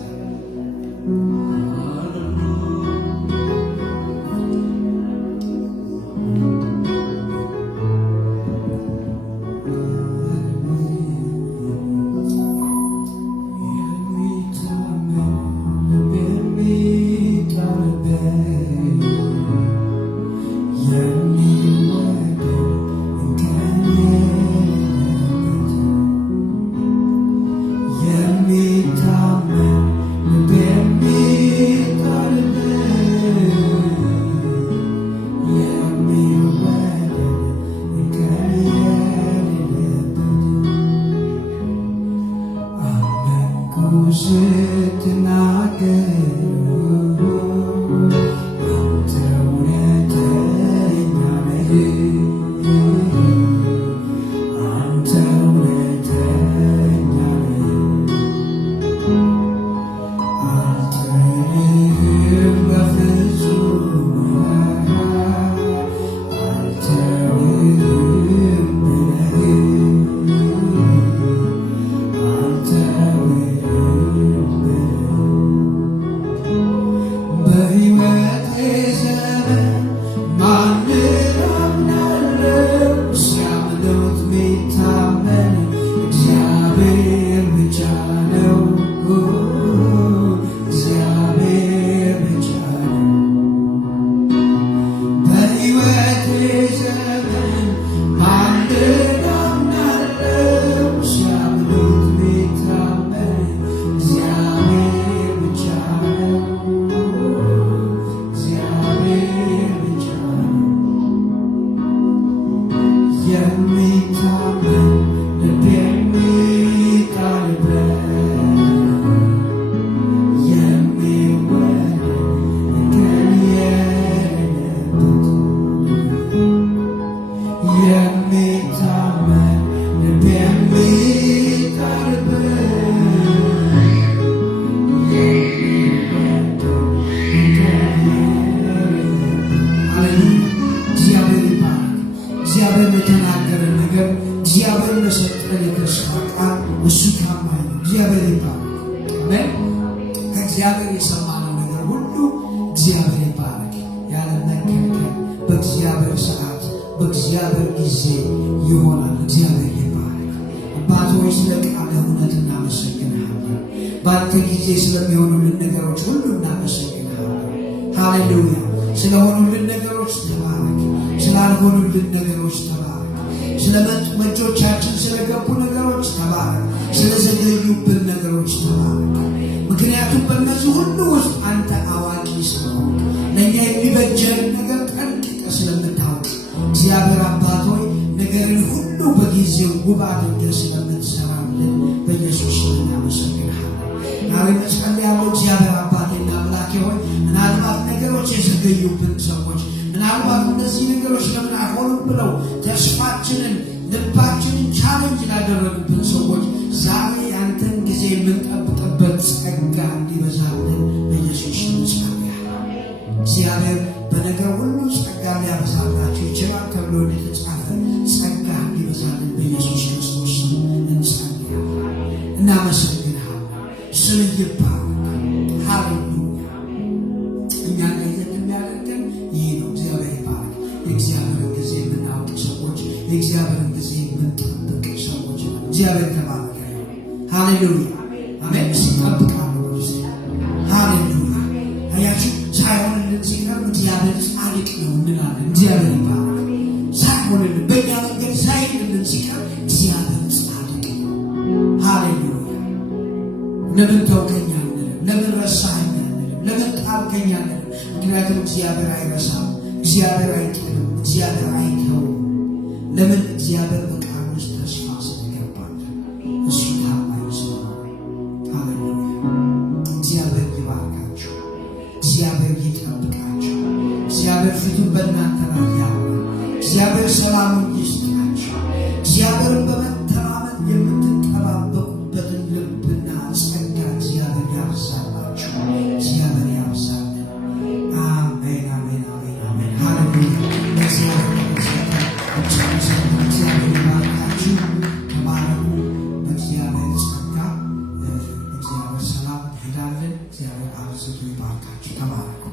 ከእግዚአብሔር የሰማነው ነገር ሁሉ እግዚአብሔር ይባረክ። ያለ መከልከል በእግዚአብሔር ሰዓት በእግዚአብሔር ጊዜ ይሆናል። እግዚአብሔር ይባረክ። አባቶች ስለ ቃለ እውነት እናመሰግናለን። በአንተ ጊዜ ስለሚሆኑልን ነገሮች ሁሉ እናመሰግናለን። ሃሌሉያ። ስለሆኑልን ነገሮች ተባረክ። ስላልሆኑልን ነገሮች ተባረክ። ስለመጡ በእጆቻችን ስለገቡ ነገሮች ተባረክ። ስለዘገዩብን ነገሮች ተባረክ። ምክንያቱም በእነዚህ ሁሉ ውስጥ አንተ አዋቂ ስለሆንክ ለእኛ የሚበጀን ነገር ጠንቅቀህ ስለምታውቅ እግዚአብሔር አባት ሆይ ነገርን ሁሉ በጊዜው ውብ አድርገህ ስለምትሰራልን በኢየሱስ ስም እናመሰግንሃለን። ናዊ መጸለያለው እግዚአብሔር አባቴና አምላኬ ሆይ ምናልባት ነገሮች የዘገዩብን ሰዎች ምናልባት እነዚህ ነገሮች ለምን አይሆኑም ብለው ተስፋችንን ልባችንን ቻሌንጅ ላደረጉብን ሰዎች ዛሬ ያንተን ጊዜ የምንጠብቅበት ጸጋ እንዲበዛልን በኢየሱስ ስም ጸልያለሁ። እግዚአብሔር በነገር ሁሉ ጸጋ ሊያበዛላችሁ ይችላል ተብሎ እንደተጻፈ ጸጋ እንዲበዛልን በኢየሱስ ክርስቶስ ስም እንጸልያለን። እናመሰግንሃለን። ስም ይባረክ። ሃሌሉያ። እኛን ለየት የሚያደርገን ይህ ነው። እግዚአብሔር ይባረክ። የእግዚአብሔርን ጊዜ የምናውቅ ሰዎች፣ የእግዚአብሔርን ጊዜ የምንጠብቅ ሰዎች እግዚአብሔር ተባረከ። ሃሌሉያ አሜን። ሲጠብቃሉ ሃሌሉያ። አያችሁ ሳይሆንልን ሲቀር እግዚአብሔር ጻድቅ ነው እንላለን። እግዚአብሔር ይባረክ። ሳይሆንልን በእኛ መንገድ ሳይሆንልን ሲቀር እግዚአብሔር ጻድቅ ነው። ሃሌሉያ። ለምን ተውከኝ አንልም፣ ለምን ረሳኸኝ አንልም፣ ለምን ጣልከኝ አንልም። ምክንያቱም እግዚአብሔር አይረሳም፣ እግዚአብሔር አይጥልም፣ እግዚአብሔር አይተውም። ለምን? እግዚአብሔር በቃሉ ውስጥ ተስፋ ስለገባል እሱ ታማኝ ስለሆነ። ሃሌሉያ። እግዚአብሔር ይባርካችሁ፣ እግዚአብሔር ይጠብቃችሁ፣ እግዚአብሔር ፊቱን በእናንተ ላይ ያብራ። እግዚአብሔር ሰላሙን ይስጣችሁ። እግዚአብሔርን በመተማመን የምትጠባበቁበትን ልብና ጸጋ እግዚአብሔር ያብዛላችሁ። እግዚአብሔር ያብዛልን። አሜን፣ አሜን፣ አሜን፣ አሜን። ሃሌሉያ። እግዚአብሔር ይባርካችሁ። ተባረኩ። በእግዚአብሔር ጸጋ በእግዚአብሔር ሰላም እንሄዳለን። እግዚአብሔር አብዝቶ ይባርካችሁ። ተባረኩ።